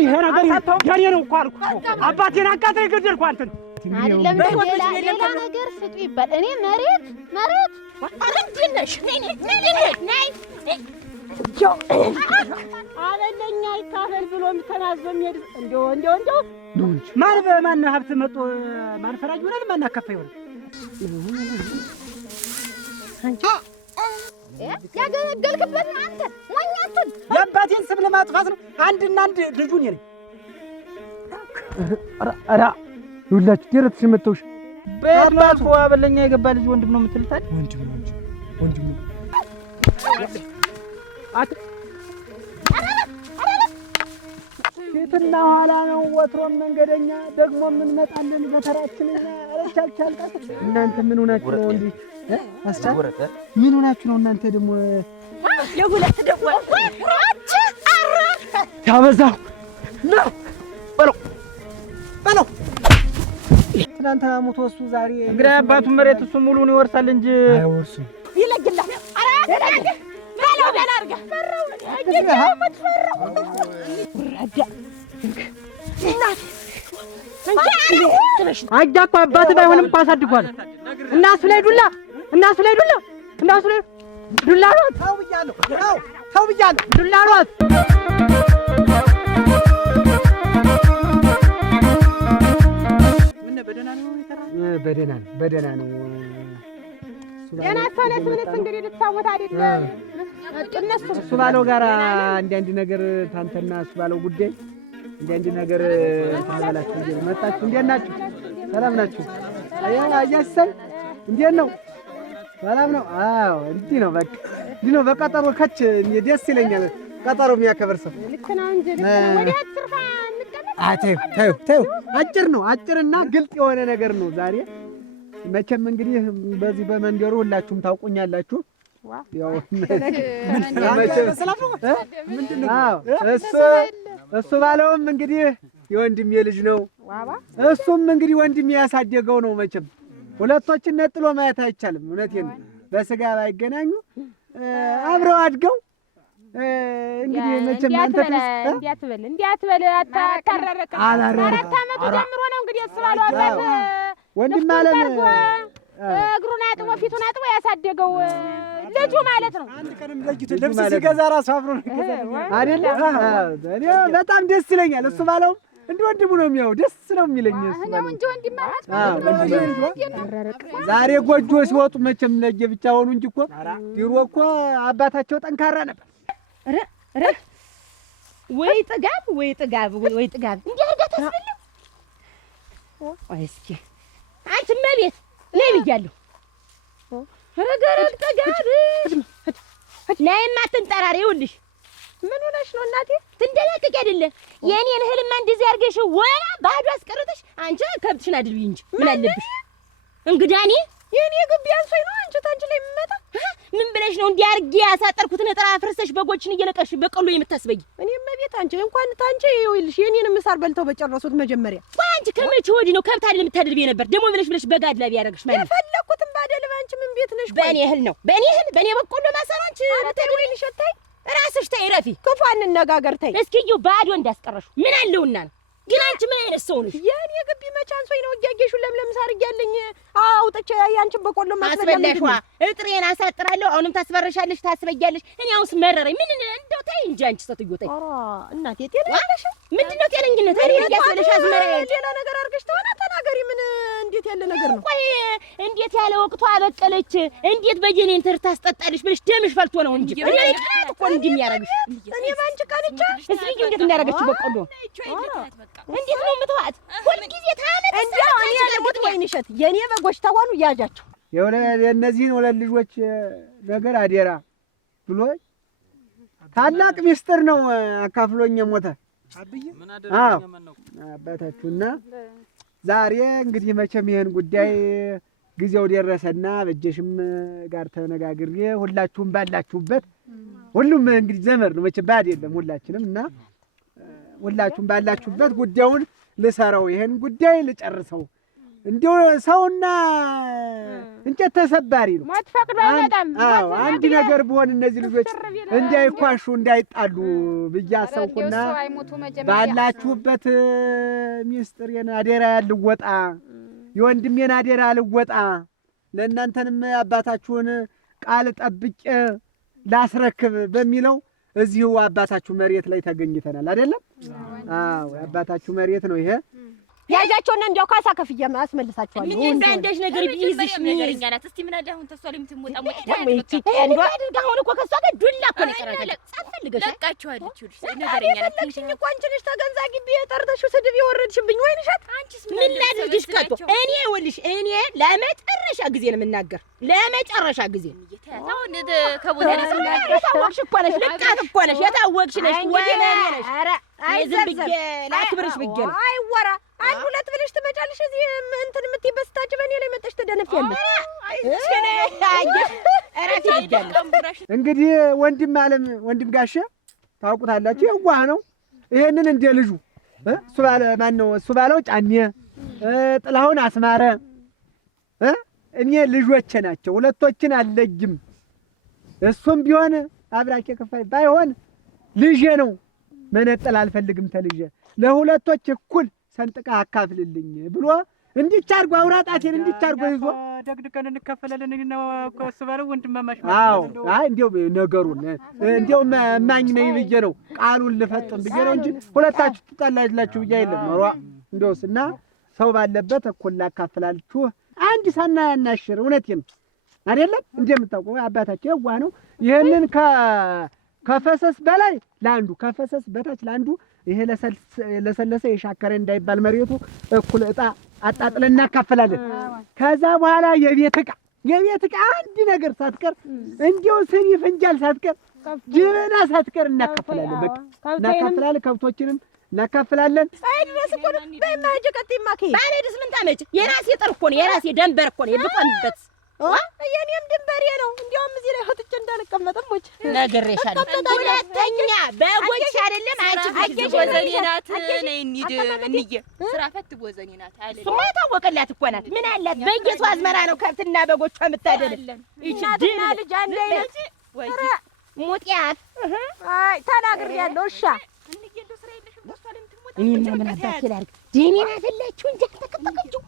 ይሄ ነገር ያኔ ነው እኮ አልኩ። አባቴን አቃጥሬ ገደልኩ አንተን። አይደለም ሌላ ነገር ስጡ ይባል። እኔ መሬት አረንትነሽ ነይ አለለኛ ይካፈል ብሎ ተናዞ የሚሄድ እንደው ማን በማን ሀብት መጥቶ ማን ፈራጅ ይሆናል ማን አከፋ ይሆናል? አንቺ ያገለገልክበት አንተ ሞኛቱን የአባቴን ስም ለማጥፋት ነው። አንድና አንድ ልጁ ነኝ። ኧረ ይኸውላችሁ ደረትሽ መተውሽ በአባቱ አበለኛ የገባ ልጅ ወንድም ነው የምትልታል? ወንድም ነው ፊትና ኋላ ነው ወትሮም መንገደኛ ደግሞ ምን መጣለን በተራችንና አረቻልቻልጣት። እናንተ ምን ሆናችሁ ነው እንዴ? አስቻል ምን ሆናችሁ ነው እናንተ ደግሞ የሁለት ደወል ያበዛው ነው በለው ትናንት ሞቶ እሱ ዛሬ እንግዲህ አባቱን መሬት እሱ ሙሉን ይወርሳል እንጂ አይወርስም። ይለግላል። አረ በለው ደላርጋ ፈራው አጃኮ አባት ባይሆንም እኮ አሳድጓል። እናሱ ላይ ዱላ ዱላ ሮት ተው ብያለሁ ዱላ ሮት ምን በደህና ነው ገና ሰለስ ምንስ እንግዲህ ልትሳወት አይደለም እነሱ እሱ ባለው ጋር አንድ ነገር ታንተና እሱ ባለው ጉዳይ አንድ ነገር ተባላችሁ እንዴ መጣችሁ? እንዴት ናችሁ? ሰላም ናችሁ? አያሰይ እንዴት ነው? ሰላም ነው? አዎ እንዴ ነው በቀጠሮ ከች ደስ ይለኛል። ቀጠሮ የሚያከብር ሰው ልክ ነው እንጂ ወዲያ ትርፋ እንቀበል። ተይው አጭር ነው አጭርና ግልጽ የሆነ ነገር ነው ዛሬ። መቼም እንግዲህ በዚህ በመንደሩ ሁላችሁም ታውቁኛላችሁ። ያው እሱ ባለውም እንግዲህ የወንድሜ ልጅ ነው። እሱም እንግዲህ ወንድሜ ያሳደገው ነው። መቼም ሁለቶችን ነጥሎ ማየት አይቻልም። እውነቴን ነው። በስጋ ባይገናኙ አብረው አድገው እንግዲህ መቼም አንተ እንዲያትበል አታረረቀ አራት ዓመቱ ጀምሮ ነው እንግዲህ እሱ ባለው አባት ወንድም አለም እግሩን አጥቦ ፊቱን አጥቦ ያሳደገው ልጁ ማለት ነው። አንድ ቀንም ለጅቱ ልብስ ሲገዛ ራሱ አብሮ ነው አይደል? እኔ በጣም ደስ ይለኛል። እሱ ባለው እንደ ወንድሙ ነው የሚያው ደስ ነው የሚለኝ እሱ ነው እንጂ ወንድም ማለት ዛሬ ጎጆ ሲወጡ መቼም ለየ ብቻ ሆኑ እንጂ እኮ ድሮ እኮ አባታቸው ጠንካራ ነበር። ወይ ጥጋብ እንዴ አርጋ ተስብልኝ እስኪ አንቺ መቤት ነይ ብያለሁ። ረገረግ ጥጋብ ነይማ አትንጠራሪ። ይኸውልሽ ምን ሆነሽ ነው እናቴ? ትንደላቀቂ አይደለ የኔን እህልማ እንደዚህ አድርገሽ ወላ ባዶ አስቀርተሽ አንቺ ከብትሽን አድርቢ እንጂ ምን አለብሽ? እንግዳኔ የኔ ግቢ አንሶኝ ነው አንቺ ታንቺ ላይ የምመጣ ምን ብለሽ ነው እንዲህ አድርጌ ያሳጠርኩትን ጥራ ፍርሰሽ በጎችን እየለቀሽ በቀሎ የምታስበይ? እኔም መቤት አንቺ እንኳን ታንቺ ይኸውልሽ የኔንም ምሳር በልተው በጨረሱት መጀመሪያ አንቺ ከመቼ ወዲህ ነው ከብት አይደል የምታደርቢ ነበር? ደግሞ ብለሽ በጋድላ ቢያደርግሽ ማለት የፈለኩትን ባደልብ አንቺ ምን ቤት ነሽ? በእኔ እህል ነው በእኔ በቆሎ ማሰራ አንቺ ተደውይ ልሽታይ ራስሽ ተይ ረፊ ክፉ አንነጋገር ተይ። እስኪዩ ባዶ እንዳስቀረሹ ምን አለውና ነው ግን አንቺ ምን አይነት ሰው ነሽ? የኔ ግቢ መቻንሶኝ ነው እያጌሹ ለምለም ሳር እያለኝ አውጥቼ ያንቺን በቆሎ ማስበላሽዋ እጥሬን አሳጥራለሁ። አሁንም ታስበረሻለሽ ታስበያለሽ። እኔ አሁንስ መረረኝ። ምን እንደው ተይ እንጂ አንቺ ስትዩ ተይ። ኧረ እናቴ ጤናለሽ? ምንድነው ጤነኝነት? እኔ ያሰለሽ አዝመራ ሌላ ነገር አድርገሽ ተሆነ ተናገሪ። ምን እንዴት ያለ ነገር ነው? ቆይ እንዴት ያለ ወቅቱ አበቀለች እንዴት በየኔን ትር ታስጠጣልሽ ብለሽ ደምሽ ፈልቶ ነው እንጂ እኔ ቅናት እኮ እንዲህ የሚያረግሽ እኔ ባንቺ ቃልቻ እስኪ እንዴት እንዳረገች በቆሎ እንዴት ነው የምትዋት? ሁሉ ጊዜ ታመጥ እንደው እኔ ያለሁት ወይንሸት የኔ በጎች ተሆኑ ያጃቸው የእነዚህን ሁለት ልጆች ነገር አደራ ብሎ ታላቅ ሚስጥር ነው አካፍሎኝ ሞተ። አባታችሁና ዛሬ እንግዲህ መቼም ይሄን ጉዳይ ጊዜው ደረሰና በጀሽም ጋር ተነጋግሬ ሁላችሁም ባላችሁበት ሁሉም እንግዲህ ዘመድ ነው መቼም ባድ የለም ሁላችንም እና ሁላችሁም ባላችሁበት ጉዳዩን ልሰራው ይሄን ጉዳይ ልጨርሰው እንዲያው ሰውና እንጨት ተሰባሪ ነው። ሞት ፈቅዶ አይመጣም። አዎ አንድ ነገር ቢሆን እነዚህ ልጆች እንዳይኳሹ እንዳይጣሉ ብዬ አሰብኩና ባላችሁበት ሚስጥሬን አደራ ልወጣ የወንድሜን አደራ ልወጣ ለእናንተንም አባታችሁን ቃል ጠብቄ ላስረክብ በሚለው እዚሁ አባታችሁ መሬት ላይ ተገኝተናል አይደለም? አዎ አባታችሁ መሬት ነው ይሄ። ያጃቸውና እንዲያው ካሳ ከፍዬ አስመልሳቸዋለሁ። ምን እንዳንደሽ ነገር ቢይዝሽ ነገርኛ ናት። እስቲ ምን አለ አሁን ተሷል የምትሞጣ ሞጣ አሁን እኮ ከሷ ጋር ዱላ እኮ ነው የቀረው። ጻፈልገሽ ለቃችኋለች ይልሽ ነገርኛ ናት። ትንሽኝ እኮ አንቺ ነሽ ተገንዛ ግቢ የጠርተሽው ስድብ የወረድሽብኝ ወይንሽ አንቺስ ምን ላድርግሽ? ከቶ እኔ ይኸውልሽ እኔ ለመጨረሻ ጊዜ ነው የምናገር ለመጨረሻ ጊዜ ታው እንደ ከቦታ ላይ የታወቅሽ እኮ ነሽ። ልቃት እኮ ነሽ የታወቅሽ ነሽ። ወይኔ ነሽ። ኧረ አይዝም ብዬ ላክብርሽ ብዬ ነው። አይወራ አንድ ሁለት ብለሽ ትመጫለሽ። እዚህ እንትን የምትይበት ስታጭ በእኔ ላይ መጣሽ ትደነፊያለሽ። እንግዲህ ወንድም አለም ወንድም ጋሼ ታውቁታላችሁ። የዋህ ነው። ይሄንን እንደ ልጁ እሱ ባለ ማን ነው እሱ ባለው ጫኔ ጥላሁን አስማረ እኔ ልጆቼ ናቸው። ሁለቶችን አልለይም። እሱም ቢሆን አብራኬ ከፋይ ባይሆን ልጄ ነው። መነጠል አልፈልግም ተልጄ ለሁለቶች እኩል ሰንጥቃ አካፍልልኝ ብሎ እንዲቻርጎ አውራጣቴን እንዲቻርጎ ይዞ ደግድቀን እንከፈላለን ነው እሱ ባለው ወንድማማሽ ማለት ነው። አዎ አይ እንዴው ነገሩን እንዴው ማኝ ነኝ ብዬ ነው ቃሉን ልፈጥም ብዬ ነው እንጂ ሁለታችሁ ትጣላላችሁ ብዬ አይደለም ኖሮ እንደውስና ሰው ባለበት እኩል ላካፍላችሁ አንድ ሳና ያናሽር እውነቴን አይደለም እንደምታውቁ አባታቸው የዋህ ነው። ይሄንን ከፈሰስ በላይ ላንዱ ከፈሰስ በታች ላንዱ ይሄ ለሰለሰ የሻከረ እንዳይባል መሬቱ እኩል እጣ አጣጥለን እናካፍላለን። ከዛ በኋላ የቤት ዕቃ አንድ ነገር ሳትቀር እንዲው ስኒ ፍንጃል ሳትቀር ጅብና ሳትቀር እናካፍላለን። በቃ እናካፍላለን። ከብቶችንም እናካፍላለን። አይድረስ እኮ በማጀ ቀጥይማ ከይ ባለድስ ምን ታመጭ የራሴ ጥር እኮ ነው የራሴ ደንበር እኮ ነው የብቆምበት የኔም ድንበሬ ነው። እንዲያውም እዚህ ላይ ወጥቼ እንዳልቀመጥም ወጭ ነገርሻለሁ። ሁለተኛ በጎች አይደለም አንቺ ወዘኔ ናት። ነይ እንሂድ እንዬ ስራ ፈት ወዘኔ ናት አለ እሱማ የታወቀላት እኮ ናት። ምን አላት በየቱ አዝመራ ነው ከብትና በጎቿ የምታደል እቺ ድና ልጅ አንዴ ነች ወይ ሙጢያት አይ ተናግሬያለሁ። እሺ እንዬ እንደው ስራ የለሽም ወስቷል የምትሞጣ እኔና ምን አባቴ ላድርግ ዲኔና ፈለችው እንጂ ተከተከችው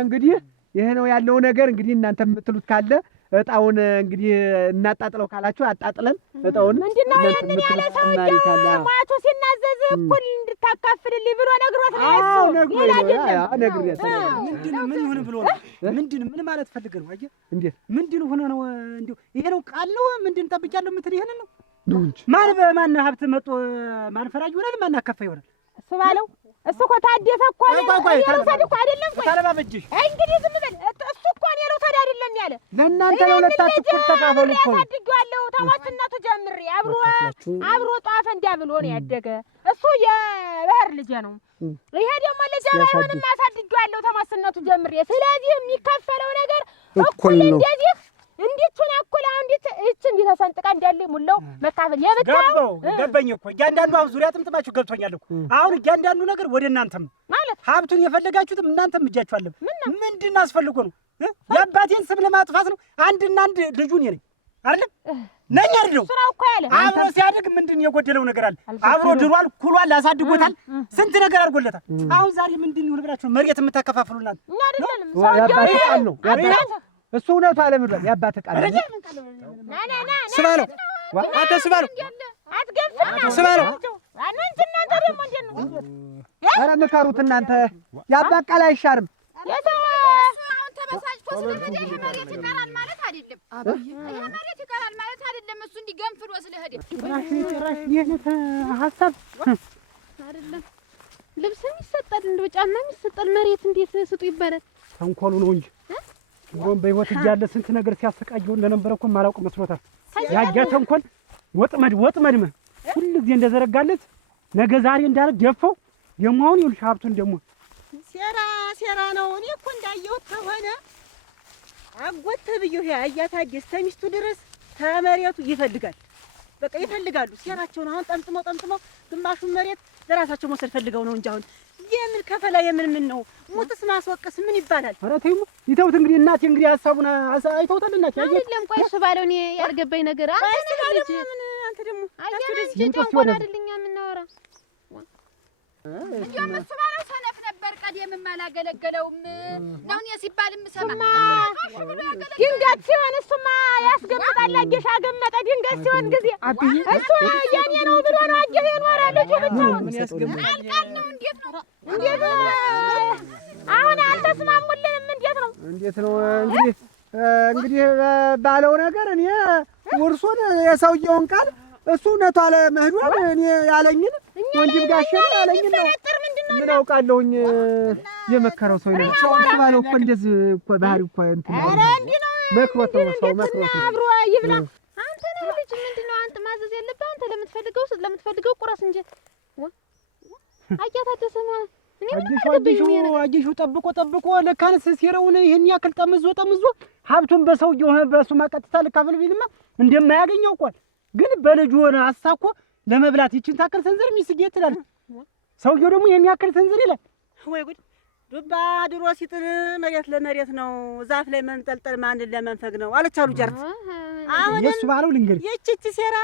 እንግዲህ ይሄ ነው ያለው ነገር። እንግዲህ እናንተ የምትሉት ካለ እጣውን እንግዲህ እናጣጥለው ካላችሁ አጣጥለን እጣውን ምንድነው ያንን ያለ ሰው ማቱ ሲናዘዝ እኩል እንድታካፍልልኝ ብሎ ነግሮት ነው ነግሮት ምንድነው ምን ይሁን ብሎ ነው ምንድነው ምን ማለት ፈልገህ ነው? አየህ እንዴ ምንድነው ሆነ ነው እንዴ ይሄ ነው ቃል ነው ምንድነው ጠብቂያለሁ የምትል ይሄን ነው ማን በማን ሀብት መጥቶ ማን ፈራጅ ይሆናል ማን አካፋይ ይሆናል? እሱ ባለው እሱ እኮ ታደሰ እኮ ነው የለውሰድ እኮ አይደለም እኮ ታለባበጅሽ እንግዲህ ዝም በል እሱ እኮ ነው የለውሰድ አይደለም ያለ ለእናንተ ለሁለታችሁ እኩል ተካፈሉ እኮ ታድጋለሁ ተዋስነቱ ጀምሬ አብሮ ጧፈ እንዲያ ብሎ ነው ያደገ እሱ የባህር ልጅ ነው። ይሄ ደግሞ ልጅ ባይሆንም አሳድጋለሁ ተዋስነቱ ጀምሬ ስለዚህ የሚከፈለው ነገር እኩል እንደዚህ እንዴቱን አኩላ እንዴት እንዴት ተሰንጥቀ እንዳለ ሙላው መካፈል የብታው ገበኝ እኮ እያንዳንዱ አሁን ዙሪያ ጥምጥማችሁ ገብቶኛል እኮ አሁን እያንዳንዱ ነገር ወደ እናንተም ማለት ሀብቱን የፈለጋችሁትም እናንተም እጃችሁ አለ። ምንድን አስፈልጎ ነው የአባቴን ስም ለማጥፋት ነው? አንድና አንድ ልጁ ነኝ አይደል ነኝ አይደል? ስራው እኮ ያለ አብሮ ሲያድግ ምንድን የጎደለው ነገር አለ? አብሮ ድሯል፣ ኩሏል፣ አሳድጎታል፣ ስንት ነገር አድርጎለታል። አሁን ዛሬ ምንድን ይሁን ብላችሁ መሬት የምታከፋፍሉናል? ያባቴ ቃል ነው እሱ እውነቱ አለምዷል። ያባተ ቃል ና ስባለው አንተ ስባለው ስባለው እናንተ ደግሞ እንዴት ነው? ኧረ ምከሩት እናንተ ያባት ቃል አይሻርም። አሁን ተበሳጭቶ ስለሄደ ይሄ መሬት ይቀራል ማለት አይደለም። ይሄ መሬት ይቀራል ማለት አይደለም። እሱ እንዲገንፍሎ ስለሄደ ራሽ ይሄን ሐሳብ አይደለም ልብስም ይሰጣል እንደው ጫማም ይሰጣል። መሬት እንዴት ስጡ ይባላል? ተንኮሉ ነው እንጂ ወን በህይወት እያለ ስንት ነገር ሲያሰቃየው እንደነበረ እኮ ማላውቅ መስሎታል። ያጃ ተንኮል ወጥመድ ሁሉ ጊዜ እንደዘረጋለት ነገ ዛሬ እንዳለ ደፈው ደሞ አሁን ይልሽ ሀብቱን ደሞ ሴራ ነው። እኔ እኮ እንዳየሁት ከሆነ አጎት ተብዬው ያያታዲስ ተሚስቱ ድረስ ተመሬቱ ይፈልጋል። በቃ ይፈልጋሉ። ሴራቸውን አሁን ጠምጥመው ግማሹን መሬት ለራሳቸው መውሰድ ፈልገው ነው እንጂ አሁን የምን ከፈላ የምን ነው ሙትስ ማስወቀስ ምን ይባላል? ኧረ ተይው ይተውት እንግዲህ እናቴ እንግዲህ ሐሳቡን አይተውታል እናቴ አይደለም ቆይ እሱ ባለው እኔ ያልገባኝ ነገር አንተ ደግሞ ጨንቆን አይደለኛ የምናወራ እንደውም እሱ ባለው ሰነፍ ነበር ቀደምም አላገለገለውም ነው እኔ ሲባል የምሰማ ድንገት ሲሆን እሱማ ያስገምጣል አጌሻ ገመጠ ድንገት ሲሆን ጊዜ እሱ የኔ ነው ብሎ ነው አጌሽ የኖረ ልጁ ብቻውን አልቃል ነው እንዴት ነው አሁን አልተስማሙልንም እንዴት ነው እንግዲህ ባለው ነገር እኔ ውርሱን የሰውየውን ቃል እሱ እውነቱ አለ መህዷን እኔ ያለኝን ወንድም ጋሼ ያለኝን ነው ምን አውቃለሁኝ የመከረው ሰው ነው እሱ ባለው እኮ እንደዚህ እኮ ባህሪ እኮ እንትን መክሮት ነው ሰው መክሮት ነው አብሮ ይብላ አንተ ነው ልጅ ምንድነው አንተ ማዘዝ ያለብህ አንተ ለምትፈልገው ቁረስ እንጂ አያታደሰማ አጂሹ ጠብቆ ለካንስ ሲረውን ይሄን ያክል ጠምዞ ሀብቱን በሰውየው በሱ ማቀጥታ ልካፈል ቢልማ እንደማያገኘው ቆል ግን በልጁ ሆነ አሳኮ ለመብላት ይችን ታክል ሰንዘር ሚስጌት ይላል። ሰውየው ደግሞ ይሄን ያክል ሰንዘር ይላል። ወይ ጉድ! ዱባ ድሮ ሲጥል መሬት ለመሬት ነው፣ ዛፍ ላይ መንጠልጠል ማንን ለመንፈግ ነው አለቻሉ ጀርት። አሁን የሱ ባለው ልንገር የቺቺ ሴራ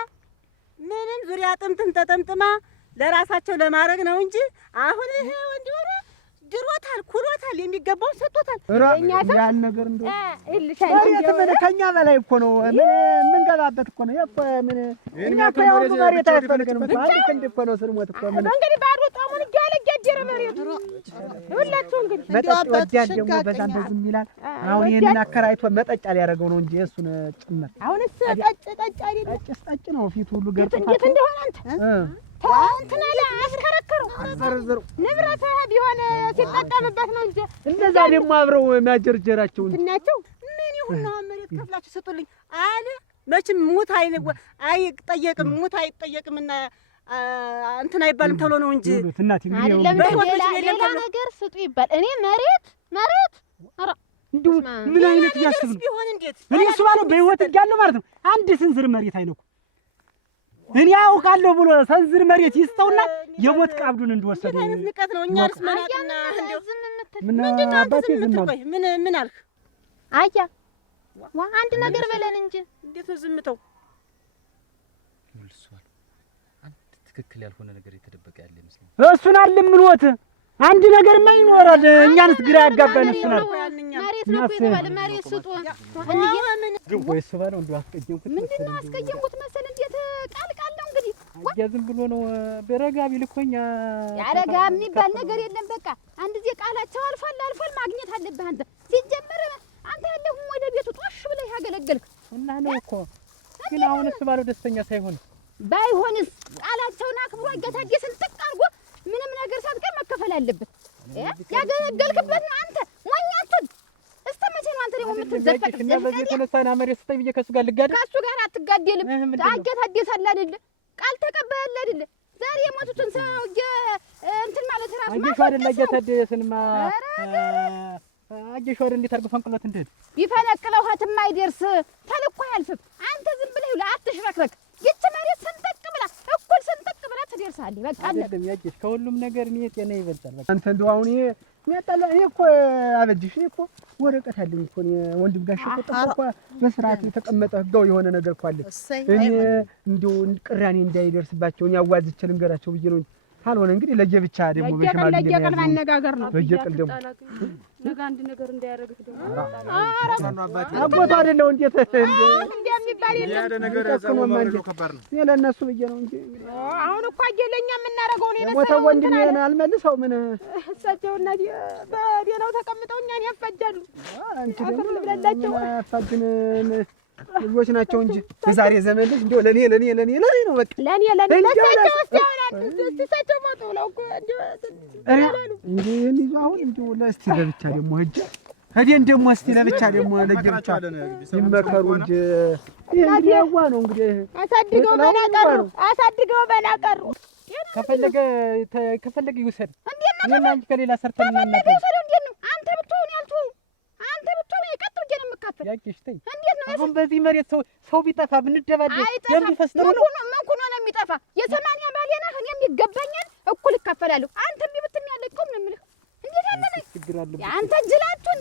ምንም ዙሪያ ጥምጥም ተጠምጥማ ለራሳቸው ለማድረግ ነው እንጂ አሁን ይሄ ወንድ ወረ ድሮታል ኩሎታል የሚገባውን ሰጥቶታል። እኛ ያን ነገር እንደው ከኛ በላይ እኮ ነው ምን ገባበት እኮ ነው እኮ ምን እኛ እኮ ያው መሬት አይፈልግም እኮ አንድ ክንድ እኮ ነው ስርሞት እኮ ምን እንግዲህ ባዶ ጣሙን እያለ ገጀረ መሬቱ ሁላችሁ እንግዲህ መጠጥ ወዲያ ደግሞ በዛም በዝም ይላል። አሁን ይሄንን አከራይቶ መጠጫ ሊያደርገው ነው እንጂ እሱን ጭምር አሁንስ ጠጭ አይደል ጠጭ ነው ፊቱ ሁሉ ገርጥፋት እንዴት እንደሆነ አንተ እንትና አስከረከረው ዘርዘሩ ንብረት ቢሆን ሲጠቀምበት ነው እንጂ እንደዛ ደግሞ አብረው ማጀርጀራቸው እንትናቸው ምን ይሁን ነው መሬት ከፍላችሁ ስጡልኝ አለ። መቼም ሙት አይጠየቅም ሙት አይጠየቅምና እንትና አይባልም ተብሎ ነው እንጂ እናቴ እንግዲህ ሌላ ነገር ስጡ ይባል። እኔ መሬት ኧረ እንዴ ምን አይነት ያስብ ነው ቢሆን እንዴት እኔ እሱ ባለው በህይወት እያለሁ ማለት ነው አንድ ስንዝር መሬት አይነኩ እኔ አውቃለሁ ብሎ ሰንዝር መሬት ይስጠውና የሞት ቀብዱን እንደወሰደ ምን አይነት ንቀት ነው? እኛ እርስ መናጥና እንደው ምን አባቴ ዝም ቆይ ምን አልክ? አያ አንድ ነገር በለን እንጂ እንዴት ነው ዝምተው? ይልሷል አንድ ትክክል ያልሆነ ነገር የተደበቀ ያለ ይመስላል። እሱን አልምንወት አንድ ነገር ማይኖራል እኛንስ ግራ ያጋባን እሱን አለ መሬት ነው የተባለ መሬት ስጡ እንዴ ወይስ ባለው እንደው አስቀየምኩት ምንድነው አስቀየምኩት መሰል እንዴት ቃል ነው እንግዲህ ዝም ብሎ ነው በረጋ ቢልኮኛ ያረጋ የሚባል ነገር የለም። በቃ አንድ ጊዜ ቃላቸው አልፏል ማግኘት አለብህ አንተ ሲጀመር አንተ ያለሁም ወደ ቤቱ ጦሽ ብለህ ያገለገልክ እና ነው እኮ ግን አሁንስ ባለው ደስተኛ ሳይሆን ባይሆንስ ቃላቸውን አክብሮ አጋታጌስን ጥቅ አድርጎ ምንም ነገር ሳትቀር መከፈል አለበት። ያገለገልክበት ነው አንተ ሞኛቱን እስከ መቼ ነው አንተ ደግሞ የምትዘፈቅ? እና በዚህ የተነሳና መሬት ስታይ ብዬ ከሱ ጋር ልጋደል ከሱ ጋር አትጋደልም። አጋታጌሳለህ አይደል ቃል ተቀባያለህ አይደል? ዛሬ የሞቱትን ሰው እንትን ማለት ራስ አየሽ አይደል አጋታጌስንማ አየሽ አይደል እንዴት አድርጎ ፈንቅሎት እንደት ቢፈነቅለው ሀትም አይደርስ ተልኮ አያልፍም። አንተ ዝም ብለህ አትሽረክረክ። ይቺ መሬት ስንጠቅ ብላ እኩል ስንጠቅ ብላ ትደርሳለህ። በቃ አይደለም ያየሽ ከሁሉም ነገር እኔ ጤና ይበልጣል። በቃ አንተ እንደው አሁን ይሄ የሚያጣላ እኔ እኮ አበጅሽ እኔ እኮ ወረቀት አለኝ እኮ ወንድም ጋሽ እኮ በስርዓት የተቀመጠ ህጋው የሆነ ነገር እኮ አለ። እኔ እንደው ቅራኔ እንዳይደርስባቸው እኔ አዋዝቼ ልንገራቸው ብዬ ነው። ካልሆነ እንግዲህ ለየብቻ ደግሞ በሽማግሌ ለየቀል ማነጋገር ነው። ለየቀል ደግሞ ነገ አንድ ነገር እንዳያረግህ ደግሞ አቦታ አይደለው እንዴት እንደሚባል ያደ ነገር ያዛው ከባድ ነው። እኔ ለእነሱ ብዬ ነው እንጂ አሁን እኮ አየለኛ የምናረገው ነው የመሰለው ሞተው ወንድሜን አልመልሰው ምን እሳቸውና በዴናው ተቀምጠው እኛን ያፈጃሉ። አንቺ ደግሞ ለላቸው ያፋጅን ልጆች ናቸው እንጂ በዛሬ ዘመን ልጅ እንደው ለኔ ነው በቃ ለኔ ለሳቸው እሳቸው ሞተው ነው እኮ እንዴ ይዞ አሁን እንደው ለስቲ ለብቻ ደግሞ ሄደን ደግሞ እስቲ ለብቻ ደግሞ ለየብቻ ይመከሩ እንጂ ይሄው ነው እንግዲህ አሳድገው በናቀሩ ከፈለገ ይውሰድ እኔና አንቺ ከሌላ ሰርተን እናናገር አንተ ብትሆን ያልተው አንተ ብትሆን የቀጥሩ ጀነ መካፈል ያቂሽ ተይ አሁን በዚህ መሬት ሰው ቢጠፋ ብንደባደብ የሚፈስተው ነው ምን ነው የሚጠፋ የሰማንያ ባሌና እኔም ይገባኛል እኩል እካፈላለሁ። አንተም ቢብትም ያለቀው ምንም ችግር አለበት። አንተ ጅላቱን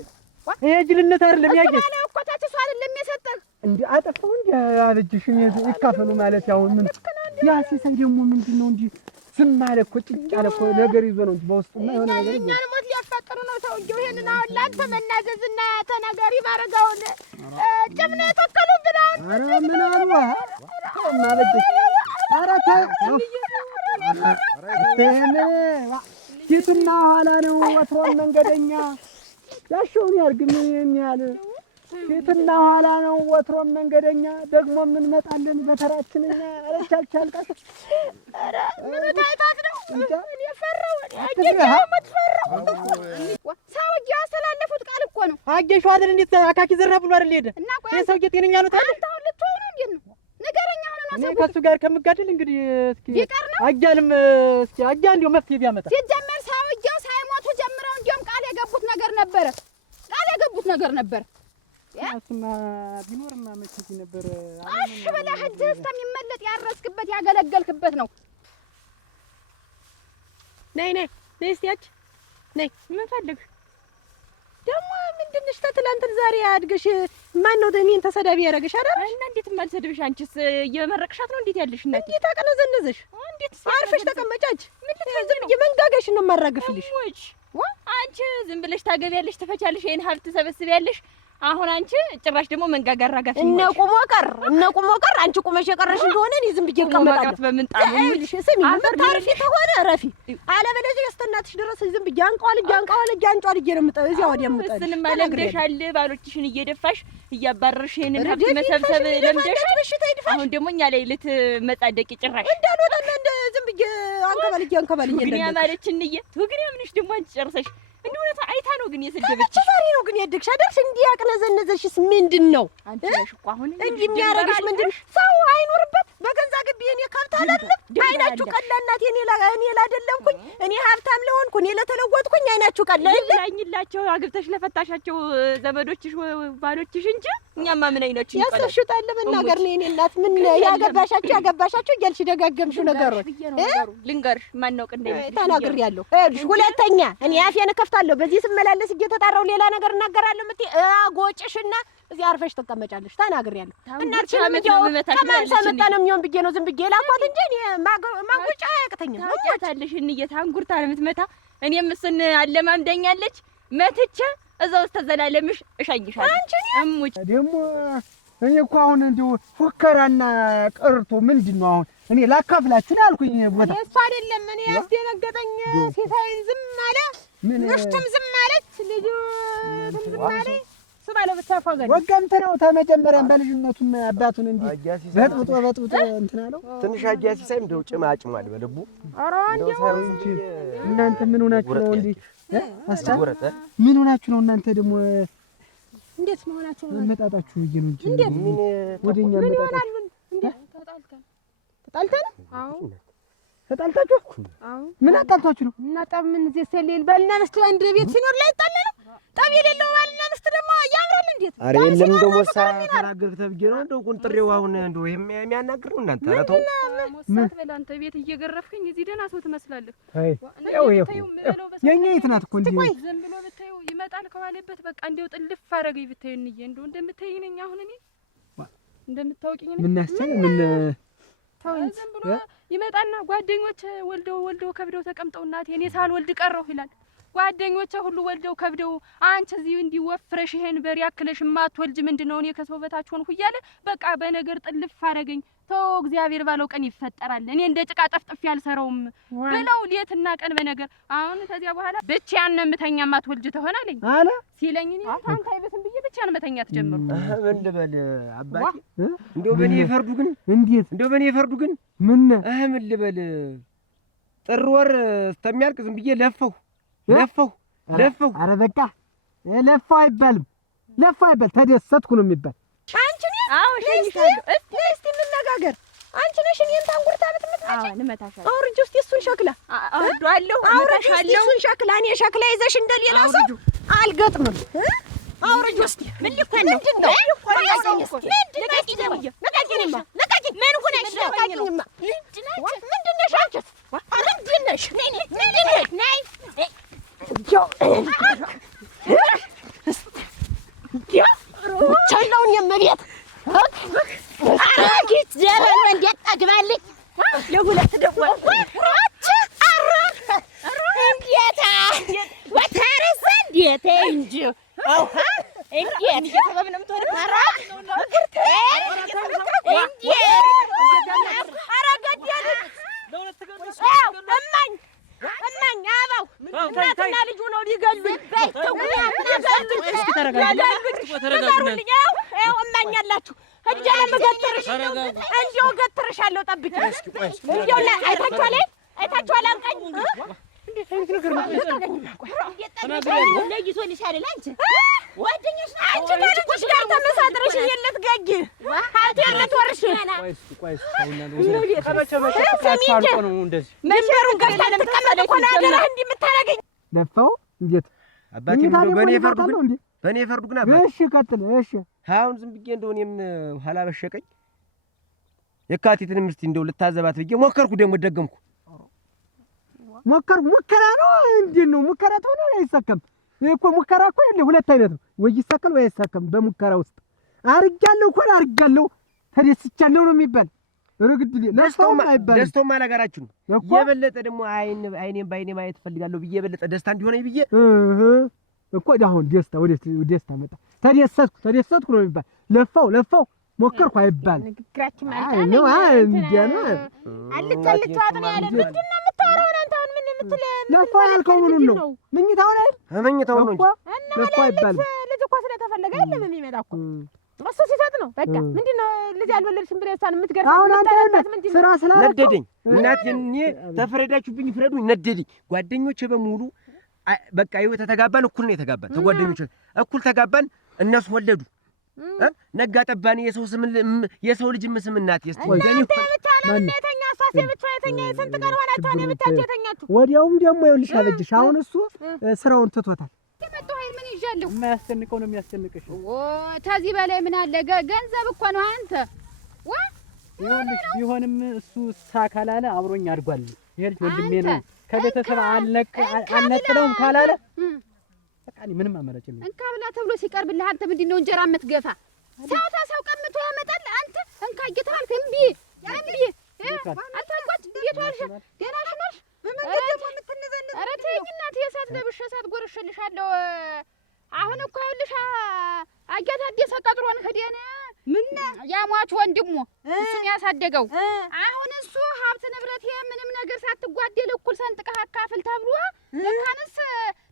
ይሄ ጅልነት አይደለም ያየሽ ማለት እኮ ታች እሱ አይደለም የሰጠህ እንዴ? አጠፋው እንዴ? አበጅሽን ይካፈሉ ማለት ያው ምን ያ ሲሳይ ደግሞ ምንድነው እንጂ ዝም አለ እኮ ጭጭ አለ እኮ ነገር ይዞ ነው እንጂ በውስጡማ የሆነ ነገር ይዞ እኛን ሞት ሊያፋጥሩ ነው ሰውዬው። ይሄንን አሁን ላንተ መናዘዝና ተናጋሪ ማረጋውን ጭምነ የተከሉብን አሁን ኧረ ምን አሉ ማለብሽ? ኧረ ተይ ፊትና ኋላ ነው ወትሮም መንገደኛ ያሻውን ያርግ። ምን ያህል ፊትና ኋላ ነው ወትሮም መንገደኛ ደግሞ ምን መጣለን በተራችንና አለቻቻል ቃስ ኧረ ምን ታይታት ነው እኔ ፈራው አገኘው ሰውዬው ያስተላለፉት ቃል እኮ ነው። አገኘሽው አይደል? እንዴት አካኪ ዘራ ብሎ አይደል ሄደ? የሰውዬ ጤነኛ ነው ታዲያ? አንተ ልትሆኑ እንዴት ነው ንገረኛ ሆነ ነው ሰው ከሱ ጋር ከምጋደል እንግዲህ እስኪ አጃልም እስኪ አጃ እንደው መፍትሄ ቢያመጣ ሲጀመር ሰውዬው ሳይሞቱ ጀምረው እንደውም ቃል የገቡት ነገር ነበር ያስማ ቢኖርማ መቼ ነበር አሽ በላ ሀጅ እስከሚመለጥ ያረስክበት ያገለገልክበት ነው። ነይ እስቲያች ነይ። ምን ፈልግ ደግሞ ምንድነሽ? ተትላንትን ዛሬ አድገሽ ማን ነው እኔን ተሰዳቢ ያደረገሽ አይደል? እና እንዴት ማልሰድብሽ? አንቺስ እየመረቅሻት ነው? እንዴት ያለሽ እናት? እንዴት አቀነዘነዘሽ? እንዴት አርፈሽ ተቀመጫች። ምን ልትዝም መንጋጋሽን ነው የማራግፍልሽ? አንቺ ዝም ብለሽ ታገቢያለሽ፣ ትፈቻለሽ፣ ይሄን ሀብት ትሰበስቢያለሽ። አሁን አንቺ ጭራሽ ደግሞ መንጋጋ አራጋፊ እነ ቁሞ ቀር አንቺ ቁመሽ የቀረሽ እንደሆነ እኔ ዝም ብዬ እቀመጣለሁ። በምንጣሉ ልሽ ስሚ ምታርፊ ተሆነ ረፊ አለበለዚያ ያስተናትሽ ድረስ ዝም ብዬ አንቋል ነው የምጠው እዚያ ወዲያ የምጠው እሱንም አለምደሻል። ባሎችሽን እየደፋሽ እያባረርሽ ይሄንን ሀብት መሰብሰብ ለምደሻል። አሁን ደግሞ እኛ ላይ ልትመጻደቂ ጭራሽ እንዳልወጣና እንደ ዝም ብዬ አንከባልዬ ትግሪያ ማለች እንዬ ትግሪያ ምንሽ ደግሞ አንቺ ጨርሰሽ እንደሆነ አይታ ነው ግን የሰደበች ፈሪ ነው ግን ያደግሽ አይደልሽ? እንዲህ ያቅነዘነዘሽስ ምንድነው? አንቺ ነሽ እኮ አሁን እንዲህ የሚያረግሽ ምንድን ሰው አይኖርበት በገንዛ ግቢ እኔ ካብታ አይደለም አይናችሁ ቀላናት እኔ ላደለምኩኝ እኔ ሀብታም ለሆንኩ እኔ ለተለወጥኩኝ አይናችሁ ቀላል ላኝላቸው አግብተሽ ለፈታሻቸው ዘመዶችሽ ባሎችሽ እንጂ እኛማ ምን አይናችሁ ይቀላል? ያሰሽጣል ለመናገር ነው። እኔ እናት ምን ያገባሻቸው እያልሽ ደጋገምሽው ነገሮች ልንገርሽ ማን ነው ቅንደኝ ተናግሬያለሁ። ይኸውልሽ ሁለተኛ እኔ አፌን ከፍታለሁ። በዚህ ስመላለስ እየተጣራው ሌላ ነገር እናገራለሁ የምትይ ጎጭሽና እዚህ አርፈሽ ተቀመጫለሽ። ተናግሬያለሁ። እናትሽ ለምንጀው ከማን ሰመጣ ነው የሚሆን ብዬ ነው ዝም ብዬ ላኳት እንጂ እኔ ማጎጫ አያቅተኝም። ታውቂያታለሽ እንዬ ታንጉርታ ነው የምትመታ። እኔም እሱን አለማምደኛለች መትቼ እዛው ውስጥ ተዘላለምሽ እሸኝሻለሁ። አንቺ እሙጭ ደግሞ እኔ እኮ አሁን እንደው ፉከራና ቀርቶ ምንድነው አሁን እኔ ላካፍላችሁ ያልኩኝ ቦታ እሱ አይደለም እኔ ያስደነገጠኝ ሲሳይን ዝም አለ ምሽቱም ዝም አለች ልጁ ዝም አለ ስባለው ብታፋገኝ ወገምት ነው ተመጀመሪያም በልጅነቱም አባቱን እንዲህ በጥብጦ እንትን አለው ትንሽ አጊያ ሲሳይ እንደው ጭማጭማል በልቡ ኧረ እንጂ እናንተ ምን ሆናችሁ ነው እንዴ? አስቻ ምን ሆናችሁ ነው እናንተ ደግሞ እንዴት መሆናችሁ ነው? መጣጣችሁ ይሄ ነው እንጂ ምን ወደኛ መጣጣችሁ እንዴ? ተጣልተን? አዎ ተጣልታችሁ? አዎ ምን አጣልታችሁ ነው? እና ጠብ ምን እዚህ ሰሌል ባልና ሚስት አንድ ቤት ሲኖር ላይ ይጣላል። ጠብ የሌለው ባልና ሚስት ደግሞ ያምራል። እንዴት አረ የለም እንደው ወሳ ተናገርክ ተብዬ ነው እንደው ቁንጥሬው አሁን እንደው የሚያናግር ነው እናንተ አረተው ሞሳት በላንተ ቤት እየገረፍከኝ እዚህ ደህና ሰው ትመስላለህ። አይ የኛ የት ናት እኮ እንዴ? ዝም ብሎ ብታዩ ይመጣል ከዋለበት በቃ እንደው ጥልፍ አረገኝ ብታዩ እንዬ እንደው እንደምታየኝ ነኝ አሁን እኔ እንደምታውቂኝ ነኝ። ምን ያስችል ምን ዝም ብሎ ይመጣና ጓደኞች ወልደው ከብደው ተቀምጠው እናቴ እኔ ሳልወልድ ቀረሁ ይላል። ጓደኞቼ ሁሉ ወልደው ከብደው አንቺ እዚህ እንዲወፍረሽ ይሄን በሬ ያክለሽ ማትወልጅ ምንድነው እኔ ከሰው በታች ሆንኩ እያለ በቃ በነገር ጥልፍ አረገኝ። ተው እግዚአብሔር ባለው ቀን ይፈጠራል። እኔ እንደ ጭቃ ጠፍጥፍ ያልሰራውም ብለው ሌትና ቀን በነገር አሁን ከዚያ በኋላ ብቻዬን ነው የምተኛ ማትወልጅ ትሆናለኝ አለ ሲለኝ እኔ ታንታ አይበስም ብዬ ብቻዬን መተኛት ጀመርኩ። ምን ልበል አባቴ እንደው በኔ ይፈርዱ ግን እንዴት እንደው በኔ ይፈርዱ ግን ምን ምን ልበል ጥር ወር እስከሚያልቅ ዝም ብዬ ለፈው አረ በቃ ለፋው አይባልም ተደሰትኩ ነው የሚባል። አንቺ ነሽ? አዎ ሸኝሻለሁ። እስቲ እንነጋገር። አንቺ ነሽ እኔን ታንጉርታ ብትመጣ? አዎ እንመታሻለን። አውርጂ ውስጥ እሱን ሸክላ አወርዷለሁ። አውርጂ ውስጥ እሱን ሸክላ እኔ ሸክላ ይዘሽ እንደሌላ ሰው አልገጥምም። አውርጂ ውስጥ ምን ሊሆን ነው? ምንድነው? ቻለውን የመቤት አራጊት ዘበን እንዴት ጠግባልኝ ለሁለት ደወል እንዴታ ወታረሰ እንዴት እንጂ እንዴት ሰበብንም ተወራ እማኝ አባው እናትና ልጁ ነው ሊገሉኝ እማኝ ያላችሁ እጃ ለመገተርሽ እንዲያው ገተርሻለሁ ጠብቂ እንዲያው አይታችኋል አንቀኝ እንዴት አይነት ነገር ነው ለይቶልሽ አይደል አንቺ ወደኛሽ አንቺ ታሪኩሽ ጋር ተመሳጥረሽ የልትገጊ ሀብት ያለትወርሽ ቆይ ነው እንደዚህ መንበሩን ገብታ ለምትቀመጥ እኮ ነው አደራ እንዲህ የምታረገኝ ለፋው እንዴት አባቴ በኔ ፈርዱ ግን አባቴ እሺ ቀጥል እሺ አሁን ዝም ብዬ እንደው እኔም ኋላ በሸቀኝ የካቲትን ምስቲ እንደው ልታዘባት ብዬ ሞከርኩ ደግሞ ደገምኩ ሙከራ ነው እንዴት ነው ሙከራ ተሆነ አይሳካም እኮ ሙከራ እኮ ያለ ሁለት አይነት ነው ወይ ይሳካል ወይ አይሳካም በሙከራ ውስጥ አርጋለሁ ተደስቻለሁ ነው የሚባል ረግድሊ ለስተውም አይባል ደስታውም አላጋራችሁ የበለጠ ደግሞ አይኔም ባይኔ ማየት ፈልጋለሁ ብዬ የበለጠ ደስታ እንዲሆነኝ ብዬ እኮ አሁን ደስታ መጣ ተደሰትኩ ነው የሚባል ለፋው ሞከርኩ አይባል ንግግራችን ማለት ነው እንዴና አልተልቷት ነው ያለ ምንድነው የምታወራው አንተ አሁን ምን የምትል ለፋው ያልከው ምን ነው ምኝታው ነው ነው እኮ ለፋው አይባል ልጅ እኮ ስለተፈለገ አይደለም የሚመጣ እኮ እሱ ሲሰጥ ነው በቃ ምንድነው ልጅ አልወለድሽም ብለህ እሷን የምትገርፋ አሁን አንተ ስራ ነደደኝ እናቴን እኔ ተፈረዳችሁብኝ ፍረዱኝ ነደደኝ ጓደኞቼ በሙሉ በቃ ይወት ተጋባን እኩል ነው የተጋባን ተጓደኞቼ እኩል ተጋባን እነሱ ወለዱ ነጋ ጠባኒ የሰው ልጅ ምስም እናት የስተወገኝ ማንነተኛ አሳሴ ብቻ የተኛ ስንት ቀን ሆናችሁ እኔ ብቻችሁ የተኛችሁ ወዲያውም ደግሞ ይኸውልሽ አለጅሽ አሁን እሱ ስራውን ትቶታል የመጣው ኃይል ምን ይዣለሁ የማያስጨንቀው ነው የሚያስጨንቅሽ ታዚህ በላይ ምን አለ ገንዘብ እኮ ነው አንተ ይኸውልሽ ቢሆንም እሱ ሳካላለ አብሮኝ አድጓል ይሄ ልጅ ወንድሜ ነው ከቤተሰብ አልነጥለውም ካላለ በቃ ምንም አመረጭ የለም እንካ ብላ ተብሎ ሲቀርብልህ አንተ ምንድነው እንጀራ የምትገፋ ሰው ቀምቶ ያመጣል አንተ እንካ እየተባልክ እምቢ አንተ እንኳን እንዴት ዋልሽ ደህና ነሽ በመንገድ ደግሞ የምትነዘነዝ ኧረ ተይኝ እናቴ እሳት ለብሼ እሳት ጎርሼልሻለሁ አሁን እኮ ይኸውልሽ አያት አዲስ ቀጥሮን ሄደን ምን ያሟች ወንድሙ እሱን ያሳደገው አሁን እሱ ሀብት ንብረት ምንም ነገር ሳትጓደል እኩል ሰንጥቀህ አካፍል ተብሎ ለካንስ